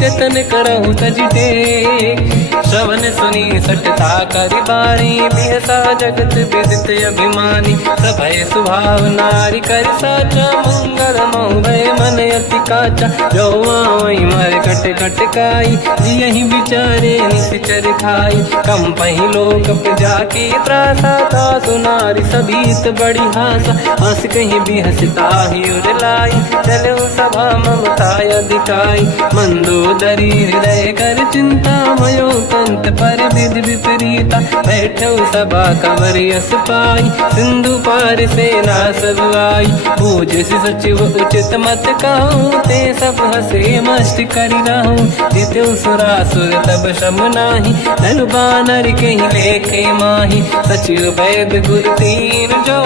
जतन करहु तज टेक श्रवण सुनी सटता करि बाणी बिहसा जगत विदित अभिमानी सभय स्वभाव नारी कर साचा मंगल मोहय मन अति काचा जो आई मर कट कट काई यही विचारे निश्चर खाई कम पही लोक प्रजा की त्रासा था सुनारी सभीत बड़ी हासा हंस कहीं भी हंसता ही उर लाई चलो सभा ममता अधिकाई मंदोदरी हृदय कर चिंता भयो कंत पर विधि विपरीता बैठो सभा कंवर यस पाई सिंधु पार सेना सब आई पूज सचिव उचित मत कहूँ ते सब हसे मस्त करि रहूँ जित्यो सुरासुर तब शम नाही धन बानर कहीं लेखे माही सचिव वैद गुरु तीन जो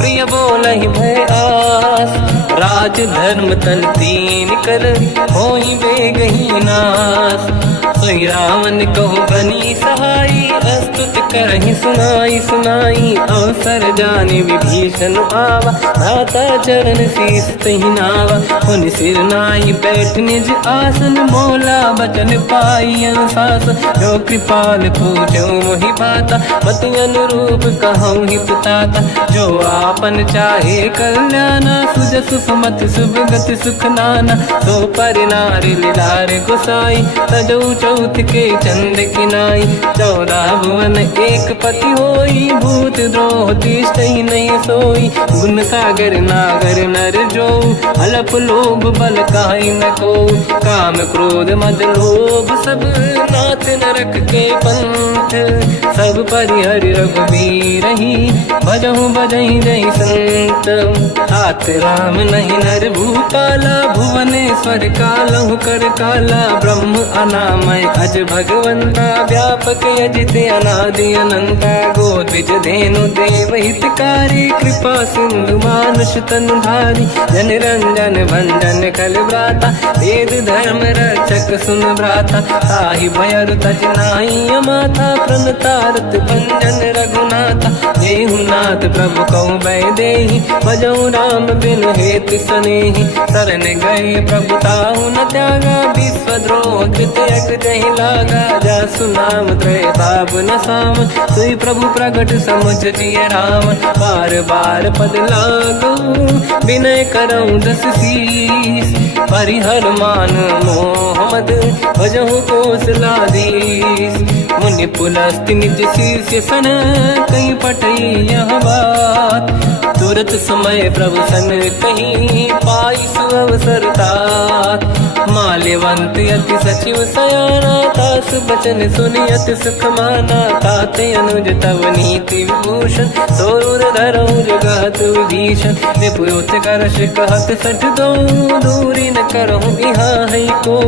प्रिय बोलहि भय आस राज धर्म तल तीन कर होई बेगही नास सोई रावण कहो बनी सहाई अस्तुत करहि सुनाई सुनाई अवसर जाने विभीषण आवा भ्राता चरण शीस तहि नावा हुन सिर नाई बैठ निज आसन मोला बचन पाई अनुशासन जो कृपाल पूजो मोहि पाता पति अनुरूप कहूँ हित ताता जो आपन चाहे कल्याणा सुजस सुमति सुभगति सुख नाना तो पर नारी लीलार गोसाई तजौ चौथ के चंद किनाई 14 भुवन एक पति होई भूत द्रोह तिष्ठहि नहीं सोई गुण सागर नागर नर जो अलप लोभ बल काई न को काम क्रोध मद लोभ सब नाथ नरक के पंथ सब परिहरि रघुवीर ही भजहु बजहि जय संत हाथ राम नहीं नर भूपाला भुवनेश्वर कालहु कर काला ब्रह्म अनामय अज भगवंता व्यापक यजित अनादि अनंता गोद्विज धेनु देव हितकारी कृपा सिंधु मानुष तनुधारी जन रंजन भंजन कल व्राता वेद धर्म रक्षक सुन भ्राता ताहि भयर तज नाहि माथा प्रणतारत भंजन रघुनाथा देहुनाथ प्रभु कौ बै देहि भजऊ राम बिन हेतु सनेहि शरण गए प्रभु ताहु न त्यागा विश्वद्रोह कृतयक जहि लागा जासु नाम त्रयताप न साम सोई प्रभु प्रगट समुझ जिय राम बार बार पद लागू विनय करऊँ दस शीस परिहर मान मोहम्मद भजहु कौशलाधीश मुनि पुलस्त्य निज शिष्य सन कहीं पटई यह बात। तुरत समय प्रभु सन कहीं पाई सुअवसर तात। माल्यवंत अति सचिव सयाना तास बचन सुनियत सुख माना। ताते अनुज तव नीति विभूषण सोरुर धरऊ जगत विभीषण। विपुत करश कहत सठ दो दूरी न करहु इहाँ है को।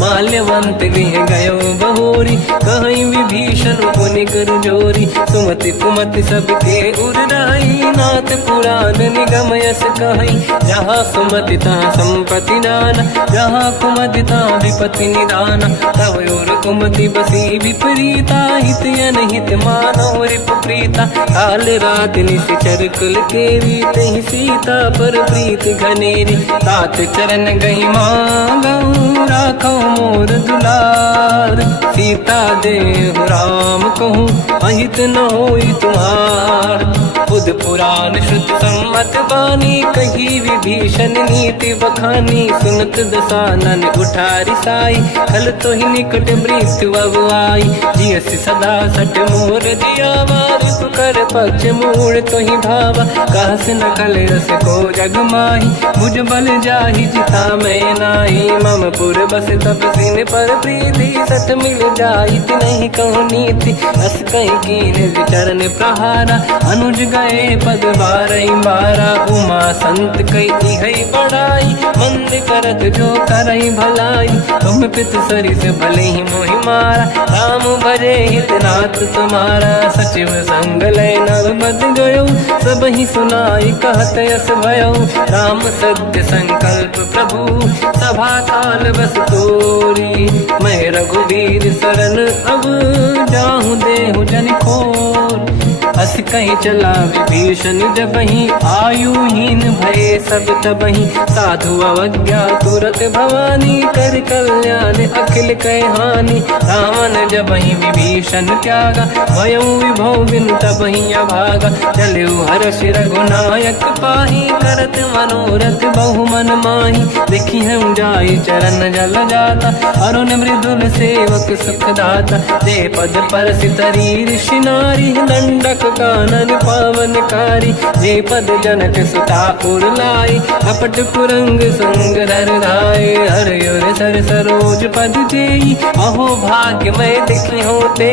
माल्यवंत गृह गयो बहोरी कहीं विभीषण पुनि कर जोरी। सुमति कुमति सबके उरनाई नाथ पुराण निगम यस कहीं। जहाँ सुमति तहाँ संपत्ति नाना जहाँ कुमति तहाँ विपत्ति निदाना। तव और कुमति बसी विपरीता हित अनहित मानव रिप प्रीता। काल रात निश्चर कुल केरी तहि सीता पर प्रीत घनेरी। तात चरण गई मांगऊ राखो मोर दुलार। सीता देहु राम कहूँ अहित न होई तुम्हार। बुध पुराण श्रुत सम्मत बानी कही विभीषण नीति बखानी। सुनत दसानन उठारी साई खल तो ही निकट मृत्यु अब आई। जियस सदा सट मोर जियावा रिपु कर पक्ष मूल तो ही भावा। कहस न कल रस को जग माही भुज बल जाहि जिता मैं नाई। मम पुर बस तब सिन पर प्रीति सत मिल जाई नहीं कहूँ नीति। अस कहीं कीन चरण प्रहारा अनुज गए पद बारई बारा। उमा संत कई है बड़ाई मंद करत जो करई भलाई। तुम पित सरिस भले ही मोहि मारा राम भजे हित नाथ तुम्हारा। सचिव संग लय नव बद गयो सब ही सुनाई कहत यस भयो। राम सत्य संकल्प प्रभु सभा काल बस तोरी। मैं रघुवीर शरण अब जाहूँ देहु जन खोर। अस कहीं चला विभीषण जबहि आयुहीन भये सब तबहि। साधु अवज्ञा तुरत भवानी कर कल्याण अखिल कह हानि। रावण जबहि विभीषण त्यागा भयउ विभव बिनु तबहि अभागा। चलऊ हर्ष रघुनायक पाहि करत मनोरथ बहु मन माहि। देखी हम जाई चरण जल जाता अरुण मृदुल सेवक सुख दाता। जे पद परसि तरी ऋषि नारी दंडक कानन पावनकारी। जे पद जनक सुता उर लाई कपट कुरंग संग धर धाय। हर सर सरोज पद जेई अहो भाग्य मैं देखी होते।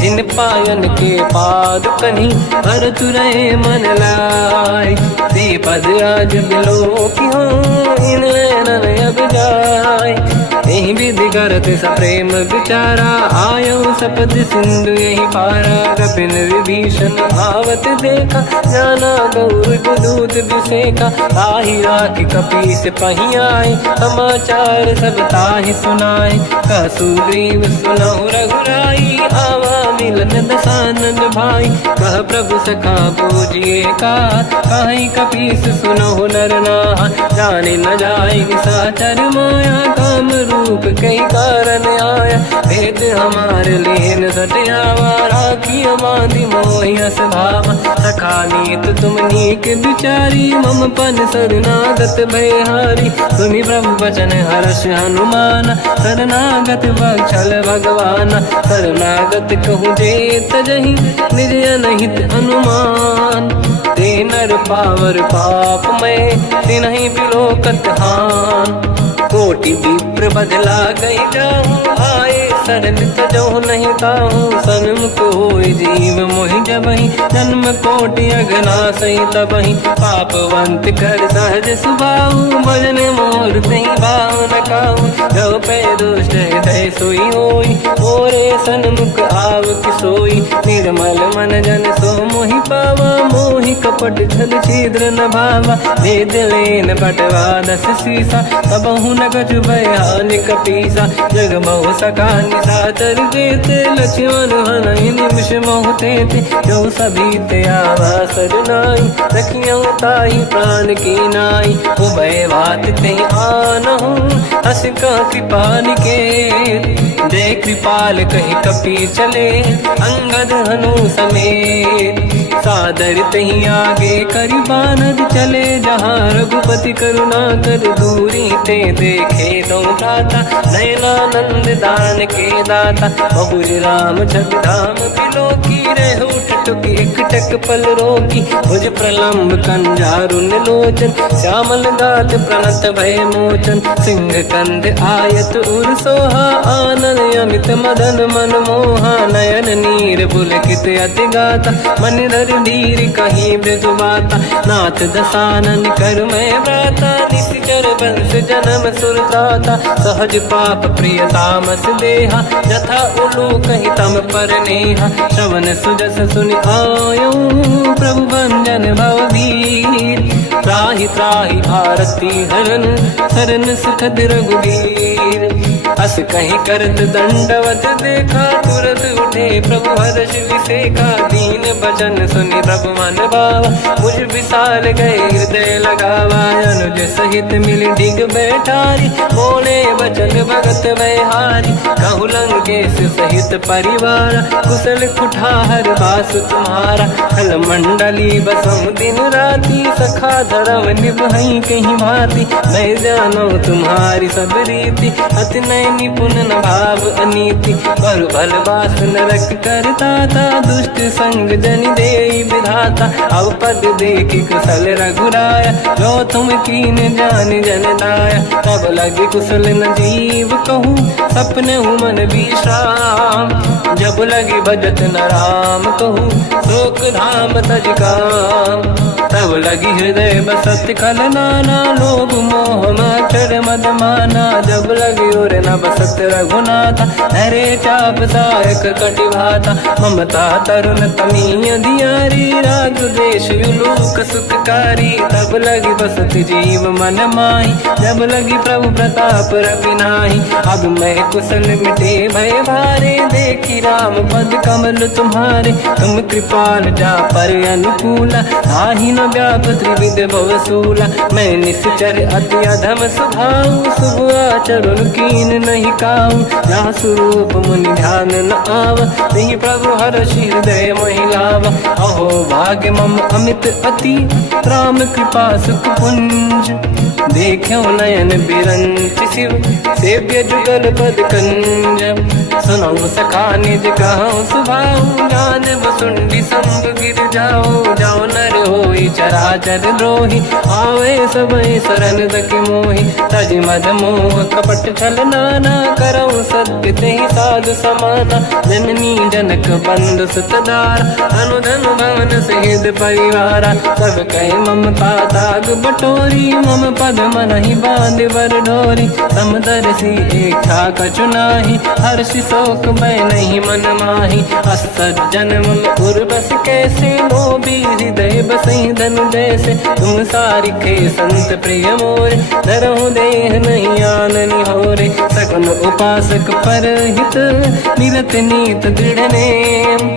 जिन पायन के पाद कहीं हर तुरहे मन लाई। ते पद आज बिलो की हो इन नैनन अब जाय। यही विधि करत सप्रेम विचारा आयो सपद सिंधु यही पारा। कपिन विभीषण आवत देखा जाना गौर दूत विसेका। ताहि राखि कपीस पही आए समाचार सब ताहि सुनाए। कह सुग्रीव सुनहु रघुराई आवा मिलन दसानन भाई। कह प्रभु सखा पूजिए का कहीं कपीस सुनहु नर नाहा। जाने न जाएगी साचर माया काम रूप कई कारण आया। भेद हमारे लेन सटियावा राखी बांधी मोहियस भावा। सखा नीत तुम नीक बिचारी मम पन शरणागत भयहारी। सुनि प्रभु वचन हर्ष हनुमान शरणागत बक्षल भगवाना। शरणागत कहूँ जे तजहि निज अनहित अनुमान। ते नर पावर पाप में तिन्हि बिलोकत हान। कोटि विप्र बदला गई जाऊँ आए शरण तजो नहीं ताहूँ। सन्मुख होय जीव मोहि जबहि जन्म कोटि अगना सही तबहि। पापवंत कर सहज सुभाऊ भजन मोर तहि भाव न काहू। जो पे दुष्ट हृदय सोई होई मोरे सन्मुख आव किसोई। निर्मल मन जन सो मोहि पावा मोहि कपट छल छिद्र न भावा। वेद लेन बटवा दस सीसा तबहु न कछु भयानि कपीसा। जग बहु सका निशाचर जेते लक्ष्मण हनहि निमिष मोह तेते। जो सभी ते आवा सरनाई रखियौ ताहि प्राण की नाई। उभय बात ते आनहु हस का कृपा निकेत। जय कृपाल कहि कपी चले अंगद हनु समेत। सादर तहीं आगे करी बानर चले जहाँ रघुपति करुणा कर दूरी ते देखे दो भ्राता नयनानंद दान के दाता बहुर राम जग धाम बिलो की रह उठ टुक एक टक पल रोकी भुज प्रलम्ब कंजारुन लोचन श्यामल गात प्रणत भय मोचन सिंह कंद आयत उर सोहा आनन अमित मदन मन मोहा नयन नीर पुलकित अति गाता मन धर धीर कहीं मृदु माता नाथ दसानन कर मैं व्राता निश्चर वंश जन्म सुरताता सहज पाप प्रिय तामस देहा जथा उलू कहीं तम पर नेहा श्रवण सुजस सुनि आयो प्रभु भंजन भवधीर त्राहि त्राहि आरती हरन शरण सुखद रघुवीर अस कहीं करत दंडवत देखा तुरत उठे प्रभु हर्ष विसेखा दीन भजन सुनि प्रभु मन भावा मुझ विशाल गए हृदय लगावा अनुज सहित मिल डिग बैठारी बोले बचन भगत वैहारी कहु लंकेश सहित परिवार कुशल कुठार बास तुम्हारा खल मंडली बसम दिन राती सखा धर्म निभई कहीं भांति मैं जानो तुम्हारी सब रीति अति नय निपुण न भाव अनीति पर भल बास नरक करता था दुष्ट संग जन दे विधाता अब पद देखि कुशल रघुराया जो तुम कीन जान जन दाया तब लगे कुशल न जीव कहूँ सपने मन विश्राम जब लगे भजत न राम कहूँ शोक धाम तज काम तब लगी हृदय बसत खल नाना लोभ मोह मच्छर मद माना जब लगी और न बसत रघुनाथा हरे चाप सायक कटि भाता ममता तरुण तमीय दियारी राग द्वेष युलूक सुखकारी तब लगी बसत जीव मन माही जब लगी प्रभु प्रताप रवि नाही अब मैं कुशल मिटे भय भारे देखी राम पद कमल तुम्हारे तुम कृपाल जा पर अनुकूला आही न व्याप त्रिविध भवसूला मैं निश्चर अति अधम स्वभाव शुभ आचरण कीन नहीं काऊ जहाँ स्वरूप मुनि ध्यान न आव नहीं प्रभु हर्ष हृदय महिलाव अहो भाग्य मम अमित अति राम कृपा सुख पुंज देखो नयन बिरंच शिव सेव्य जुगल पद कंज सुनऊ सखा निज कहूँ सुभाऊ जान बसुंडी संग गिर जाओ जाओ नर होई चराचर द्रोही आवे सबई शरण दक मोहि तज मद मोह कपट छल नाना करऊ सत्य तेहि साधु समाना जननी जनक बंधु सुतदारा अनुधन भवन सहित परिवारा सब कहे ममता ताग बटोरी मम पद मन ही बांध बर डोरी समदर्शी इच्छा कछु नाही हर्ष शोक मैं नहीं मन माही असज्जन मम उर्वश कैसे लोभी हृदय बसई धनु जैसे तुम सारिखे संत प्रिय मोरे धरहु देह नहीं आननि होरे सगुन उपासक पर हित निरत नीत दृढ़ नेम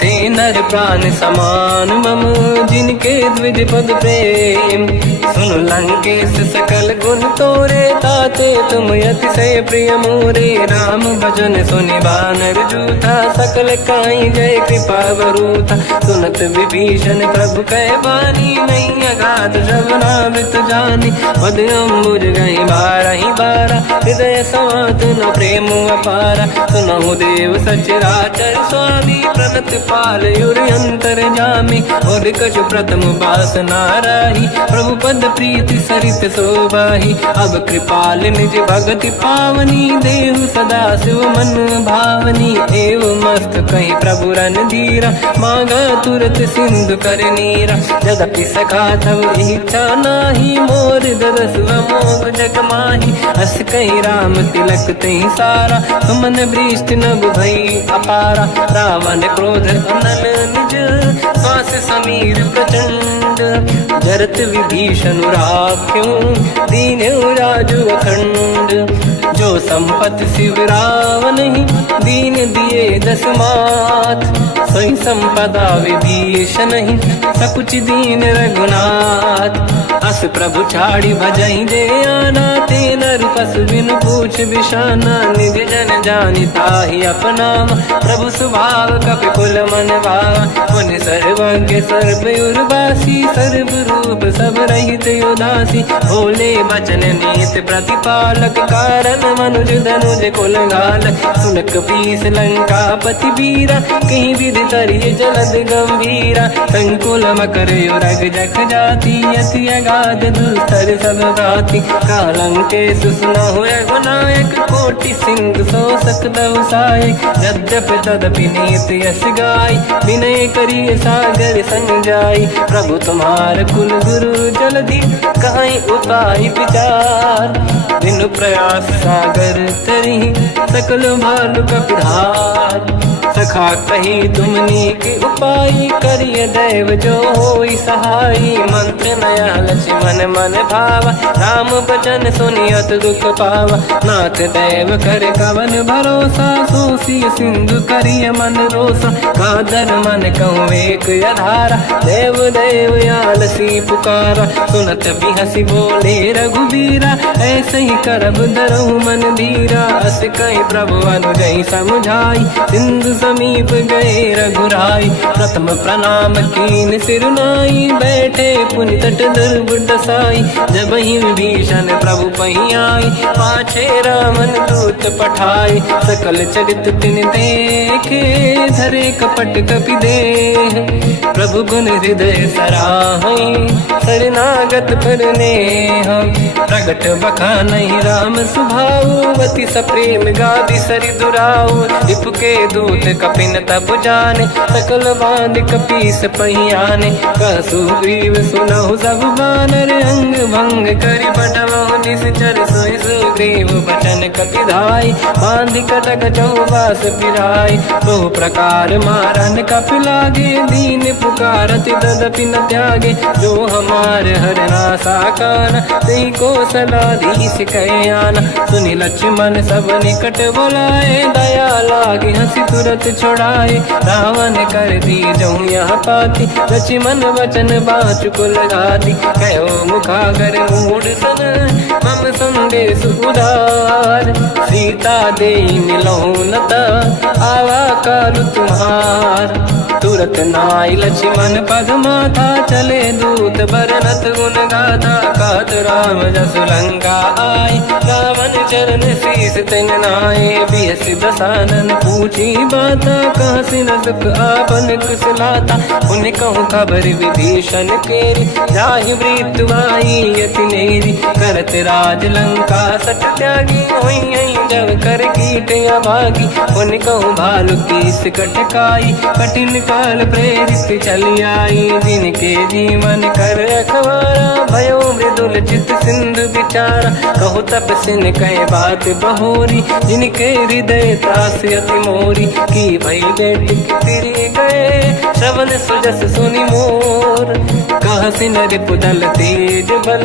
ते नर प्राण समान मम जिनके द्विज पद प्रेम सुन लंकेश सकल गुण तोरे ताते तुम अतिशय प्रिय मोरे राम भजन सुनि बानर जूथा सकल काई जय कृपा वरूथा सुनत विभीषण प्रभु कह बानी नहीं अगाध श्रवणामृत जानी पद अम्बुज गई बारा ही बारा हृदय समात न प्रेम अपारा सुनहु देव सचराचर स्वामी प्रणत पाल युर अंतर जामी और कछु प्रथम बास नाराही प्रभु पद प्रीति सरित शोभाही अब कृपाल निज भगति पावनी देहु सदा शिव मन भावनी एव मस्त कहीं प्रभु रन धीरा मांगा तुरत सिंधु कर नीरा यद्यपि सखा तव इच्छा नाही मोर दरस मोग जग माही अस कहीं राम तिलक तही सारा सुमन वृष्टि नभ भई अपारा रावण क्रोध अनल निज श्वास समीर प्रचंड जरत विभीषण राख्यों दीन्यो राजु अखंड जो संपत शिवराव नहीं, दीन दिए 10 माथ। सोई संपदा विभीषण नहीं, सकुच दीन रघुनाथ। अस प्रभु छाड़ी भजई जे आना, ते नर पशु बिनु पूछ बिशाना। निज जन जानि ताहि अपनाम, प्रभु स्वभाव कपि कुल मन भावा। मुनि सर्वज्ञ सर्व उर्वासी, सर्व रूप सब रहित उदासी। भोले बचन नीत प्रतिपालक, कारण मनुज धनुज कुल घाल। सुन कपीस लंका पति वीरा, कहीं विधि तरिय जलद गंभीरा। संकुल मकर युरग जख जाति, अति अगाध दुस्तर सब भाति। कालंके सुसना हुए गुनायक, कोटि सिंधु सो सकदउ सहायक। यद्यप तदपि नीत यस गाय, विनय करिय सागर संग जाई। प्रभु तुम्हार कुल गुरु जलधि, कहीं उपाय विचार। बिनु प्रयास सागर तरी, सकल भालु कपिधार। सखा कही तुमनी के उपाय, करिय दैव जो होई सहाई। मंत्र नया लक्ष्मण मन भावा, राम भजन सुनियत दुख पावा। नाथ दैव कर कवन भरोसा, सोसी सिंधु करिय मन रोसा। कादर मन कहूँ एक अधारा, देव देव आलसी पुकारा। सुनत भी हंसी बोले रघुबीरा, ऐसे ही करब धरहु मन धीरा। अस कहीं प्रभु अनुजई समझाई, सिंधु समीप गए रघुराई। प्रथम प्रणाम कीन सिरनाई, बैठे पुनि तट दुर्बुड साई। जब ही विभीषण प्रभु पही आई, पाछे रामन दूत पठाई। सकल चरित तिन देखे, धरे कपट कपि देह। प्रभु गुण हृदय सराहई, शरणागत पर नेह। प्रगट बखानहि राम सुभाऊ, अति सप्रेम गादि सरि दुराऊ। रिपुके दूत कपिन तब जाने, सकल बांध कपीस पहियाने। कह सुग्रीव सुनहु सब बानर, अंग भंग करि बटवहु निश्चर। सोई सुग्रीव बचन कपिधाई, बांध कटक चौबास पिराई। बहु प्रकार मारन कपि लागे, दीन पुकारत तदपि न त्यागे। जो हमार हरना साकाना, तेहि कौशलाधीश कहे आना। सुनि लक्ष्मण सब निकट बुलाए, दया लागे हंसी तुरत छोड़ाए। रावण कर दी जऊँ यह पाती, लक्ष्मण वचन बाचु कुल घाती। कहो मुखागर मूढ़ सन, मम संदेश उदार। सीता दे मिलहु नता, आवा कालु तुम्हार। तुरत नाई लक्ष्मण पद माथा, चले दूत बरनत गुण गाथा। कहत राम जसु लंका आई, रावण चरण शीस तिन नाये। बिहस दसानन पूछी बाता, कहसी न दुख आपन कुशलाता। उन कहूँ खबर विभीषण केरी, जाहि मृत्यु आई यति नेरी। करत राज लंका सट त्यागी, होई जब कर कीट अभागी। उन कहूँ भालु कीस कटकाई, कठिन काल प्रेरित चली आई। जिनके जीवन कर रखवारा, भयो मृदुल चित सिंधु विचारा। कहु तपसिन कहे बात बहोरी, जिनके हृदय त्रास अति मोरी। की भई बेटी तिरि गए, श्रवण सुजस सुनि मोर। कहसी नर पुदल तेज बल,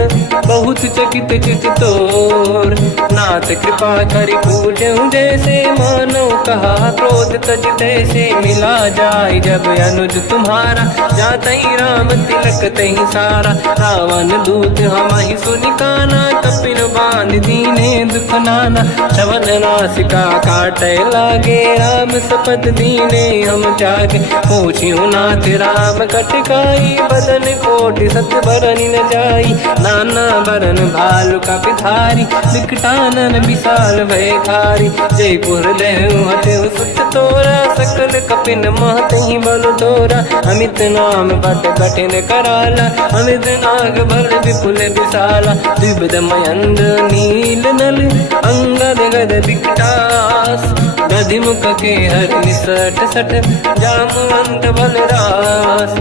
बहुत चकित चित तोर। नाथ कृपा करि पूजहु जैसे, मानो कहा क्रोध तज तैसे। मिला जाय जब अनुज तुम्हारा, जातहि राम तिलक तहि सारा। रावण दूत हमहि सुनि काना, कपिन बांध दीने दुख नाना। श्रवण नासिका काटे लागे, राम सपथ दीने हम जागे। पूछियो नाथ राम कटकाई, बदन कोटि सत बरनि न जाई। नाना बरन भालु कपिधारी, विकटानन विशाल भयखारी। जयपुर देहु हतेउ सुत तोरा, सकल कपिन महतहि बल तोरा। अमित नाम बट कठिन कराला, अमित नाग बल विपुल विशाला। द्विविध मयंद नील नल, अंगद गद विकटास। गधिमुख के हर निसट सट, जामवंत बलरास।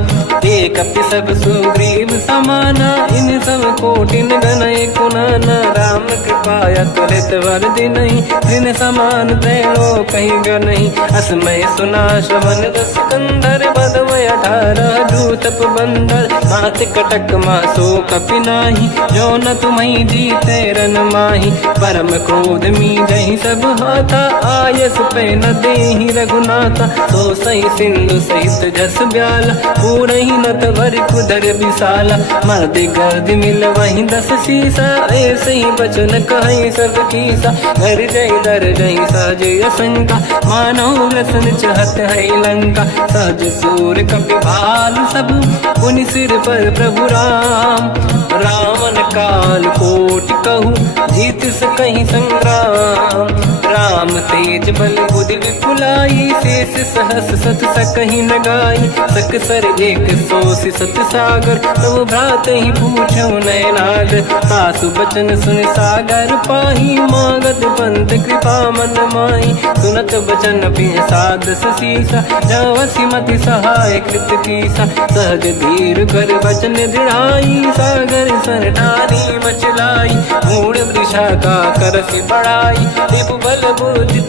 एक कपि सब सुग्रीव समाना, इन सब कोटिन गनय कुनाना। राम कृपा त्वरित वर दिनहि, दिन समान त्रैलोक कहीं गनहि। असमय सुना श्रवण रस कंधर, बदमय तारा दूतप बंदर हाथ कटक मासो कपि नाही जो न तुम्हें जीते रन माही परम क्रोध मी जही सब हाथा आयस पे न देहि रघुनाथा तो सही सिंधु सहित जस ब्याला पूरही नत भर कुदर विशाला मर्द गर्द मिल वहीं 10 सीसा ऐसे ही बचन कहीं सब कीसा घर जय दर जय सहज असंका मानो रसन चहत है लंका सहज सूर कपि भाल सब पुनि सिर पर प्रभु राम रावण काल कोटि कहूँ जीत सकहीं संग्राम राम तेज बल बुद्धि विपुलाई शेष सहस सत सकहीं न गाई सक सर एक सोसी सत सागर तब भ्रात ही पूछो नयनागर सासु बचन सुन सागर पाही मागत पंत कृपा मन माही सुनत बचन पिय सादस सीसा जावसी मति सहाय कृत कीसा सहज धीर कर बचन दृढ़ाई सागर सर ठानी मचलाई मूड वृषा का करसि बढ़ाई देव बल बुद्धि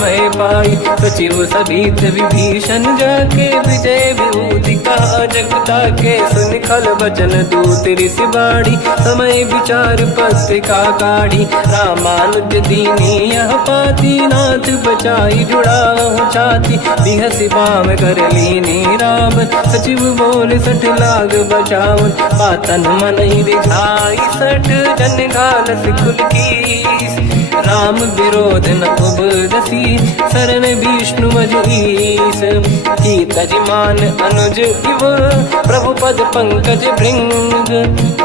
मैं पाई सचिव सभीत विभीषण जाके विजय विभूति कहा जगता के सुन खल बचन दूत ऋषि बाड़ी समय विचार पत्रिका काढ़ी रामानुज दीनी यह पाती नाथ बचाई जुड़ा छाती बिहसी बाम कर लीनी राम सचिव बोल 60 लाग बचावन पातन मन ही दिखाई 60 जन घाल सिकुल की राम विरोध न उबरसी शरण विष्णु मजीस की तजमान अनुज इव प्रभु पद पंकज भृंग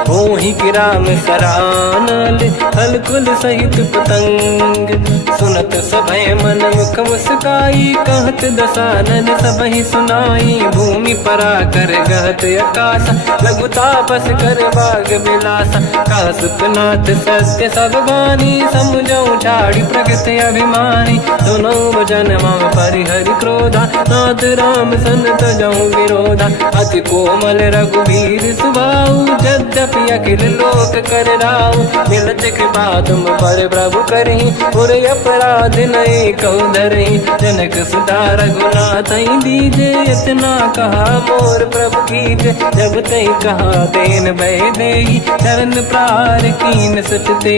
मोहि की राम सरानल हलकुल सहित पतंग सुनत सभय मन मुख मुस्काई कहत दसानन सबहि सुनाई भूमि परा कर गहत आकाश लघु तापस कर बाग बिलासा कासुपनाथ सत्य सब बानी समझो ठाड़ी प्रगत अभिमानी दोनों वचन मम परिहरि क्रोधा नाथ राम सनत जाऊं विरोधा अति कोमल रघुवीर सुभाऊ यद्यपि अखिल लोक कर राऊ मिलत कृपा तुम पर प्रभु करहि और अपराध नहीं कहु धरहि जनक सुता रघुनाथ दीजे इतना कहा मोर प्रभु कीजे जब तई कहा देन भय देहि चरण प्रार कीन सटते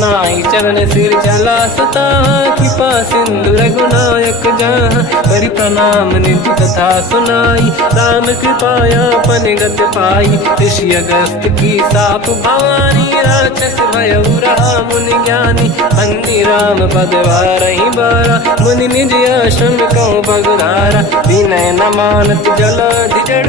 नाई चरण सिर चला सता कृपा सिंधु रघुनायक जहाँ करि प्रणाम निधि कथा सुनाई राम कृपाया पन गत पाई ऋषि अगस्त की साप भवानी राक्षस भयउ रहा मुनि ज्ञानी बंदी राम पद वारहि बारा मुनि निज आश्रम कहूँ भगधारा विनय न मानत जलाधि जड़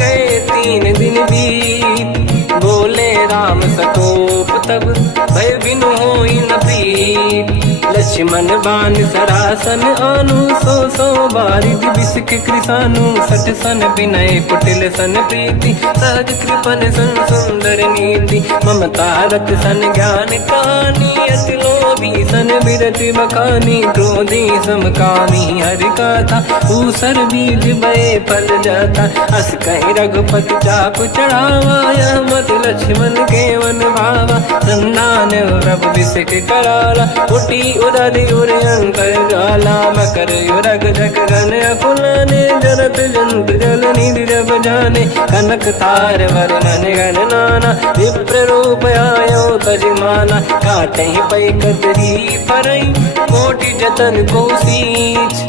गए 3 दिन बीत बोले राम सकोप तब भय बिनु होई न प्रीत लक्ष्मण बाण सरासन आनु 100 बारिद बिसक कृसानु 60 सन विनय कुटिल सन प्रीति सहज कृपन सन सुंदर नीति ममता रत सन ज्ञान कहानी अति लोभी सन विरति बखानी क्रोधी समकामी हरि कथा ऊसर बीज बये फल जाता अस कहीं रघुपति चाप चढ़ावा यह मत लक्ष्मण के वन भावा संधान प्रभु बिसक कराला उठी उदधि उर अंकर ज्वाला मकर युरग जग गण अकुलाने जरत जंत जल निधि जब जाने कनक तार वर्णन गण नाना विप्र रूप आयो तजमाना काटे पै कतरी परई कोटि जतन को सींच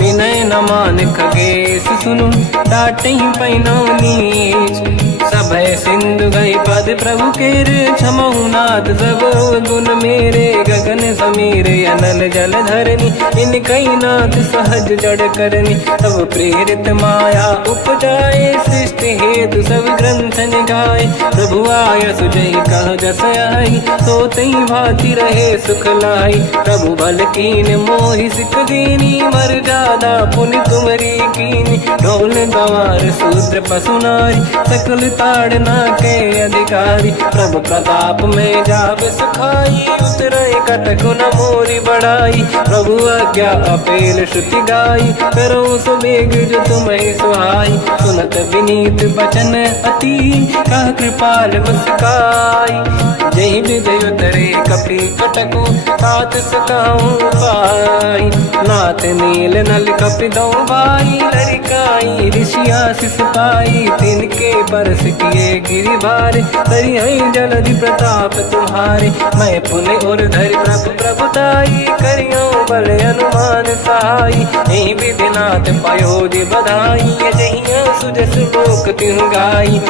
विनय न मान खगेश सुनु डाटे पैनो नीच सभय सिंधु गई पद प्रभु केर क्षमहु नाथ सब गुण मेरे गगन समीर अनल जल धरनी इन कई नाथ सहज जड़ करनी तब प्रेरित माया उपजाए सृष्टि हेतु सब ग्रंथ निगाए प्रभु आय सुजय कह जस आई सो तई भांति रहे सुख लाई प्रभु भल कीन मोहि सिख दीनी मर जादा पुनि तुमरी कीनी ढोल गवार शूद्र पशु नारी सकल ताड़ना के अधिकारी प्रभु प्रताप में जाब सुखाई उतरे कटक न मोरी बढ़ाई। प्रभु आज्ञा अपेल श्रुति गाई, करो सो बेग जो तुम्हें सुहाई। सुनत विनीत बचन अति, कह कृपाल मुस्काई। जही विदय उतरे कपि कटकु, तात सकाऊं पाई। नाथ नील नल कपि दो भाई, लरिकाई ऋषि आशीष पाई। तिनके परस किए गिरि भारे, तरी हई जलधि प्रताप तुम्हारे। मैं पुण्य और धरि प्रभु प्रभुताई, करियो बल अनुमान सहाई। यही विधिनाथ पयोधि बधाई, जहिया सुजस लोक तिहु गाई।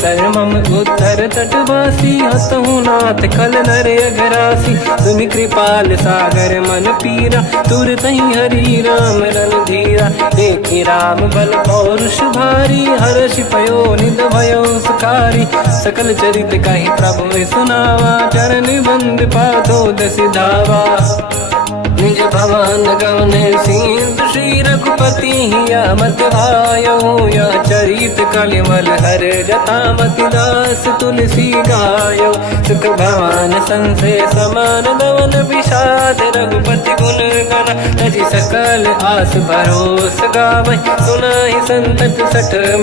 सर मम उत्तर तटवासी, हसहु नाथ खल नर अघरासी। सुनि कृपाल सागर मन पीरा, तुरत ही हरि राम रणधीरा। देखि राम बल पौरुष भारी, हर्ष पयो निध भयो सुखारी। सकल चरित कहि प्रभु सुनावा, चरण बंद पादो दस धावा। निज भवन गवन सिंधु, श्री रघुपति हिया मत भायो। या चरित कलिमल हर जटामति, दास तुलसी गायो। सुख भवन संशय समान, दवन विषाद रघुपति गुण गण। तजि सकल आस भरोस गावै, सुनाहि संतत सठ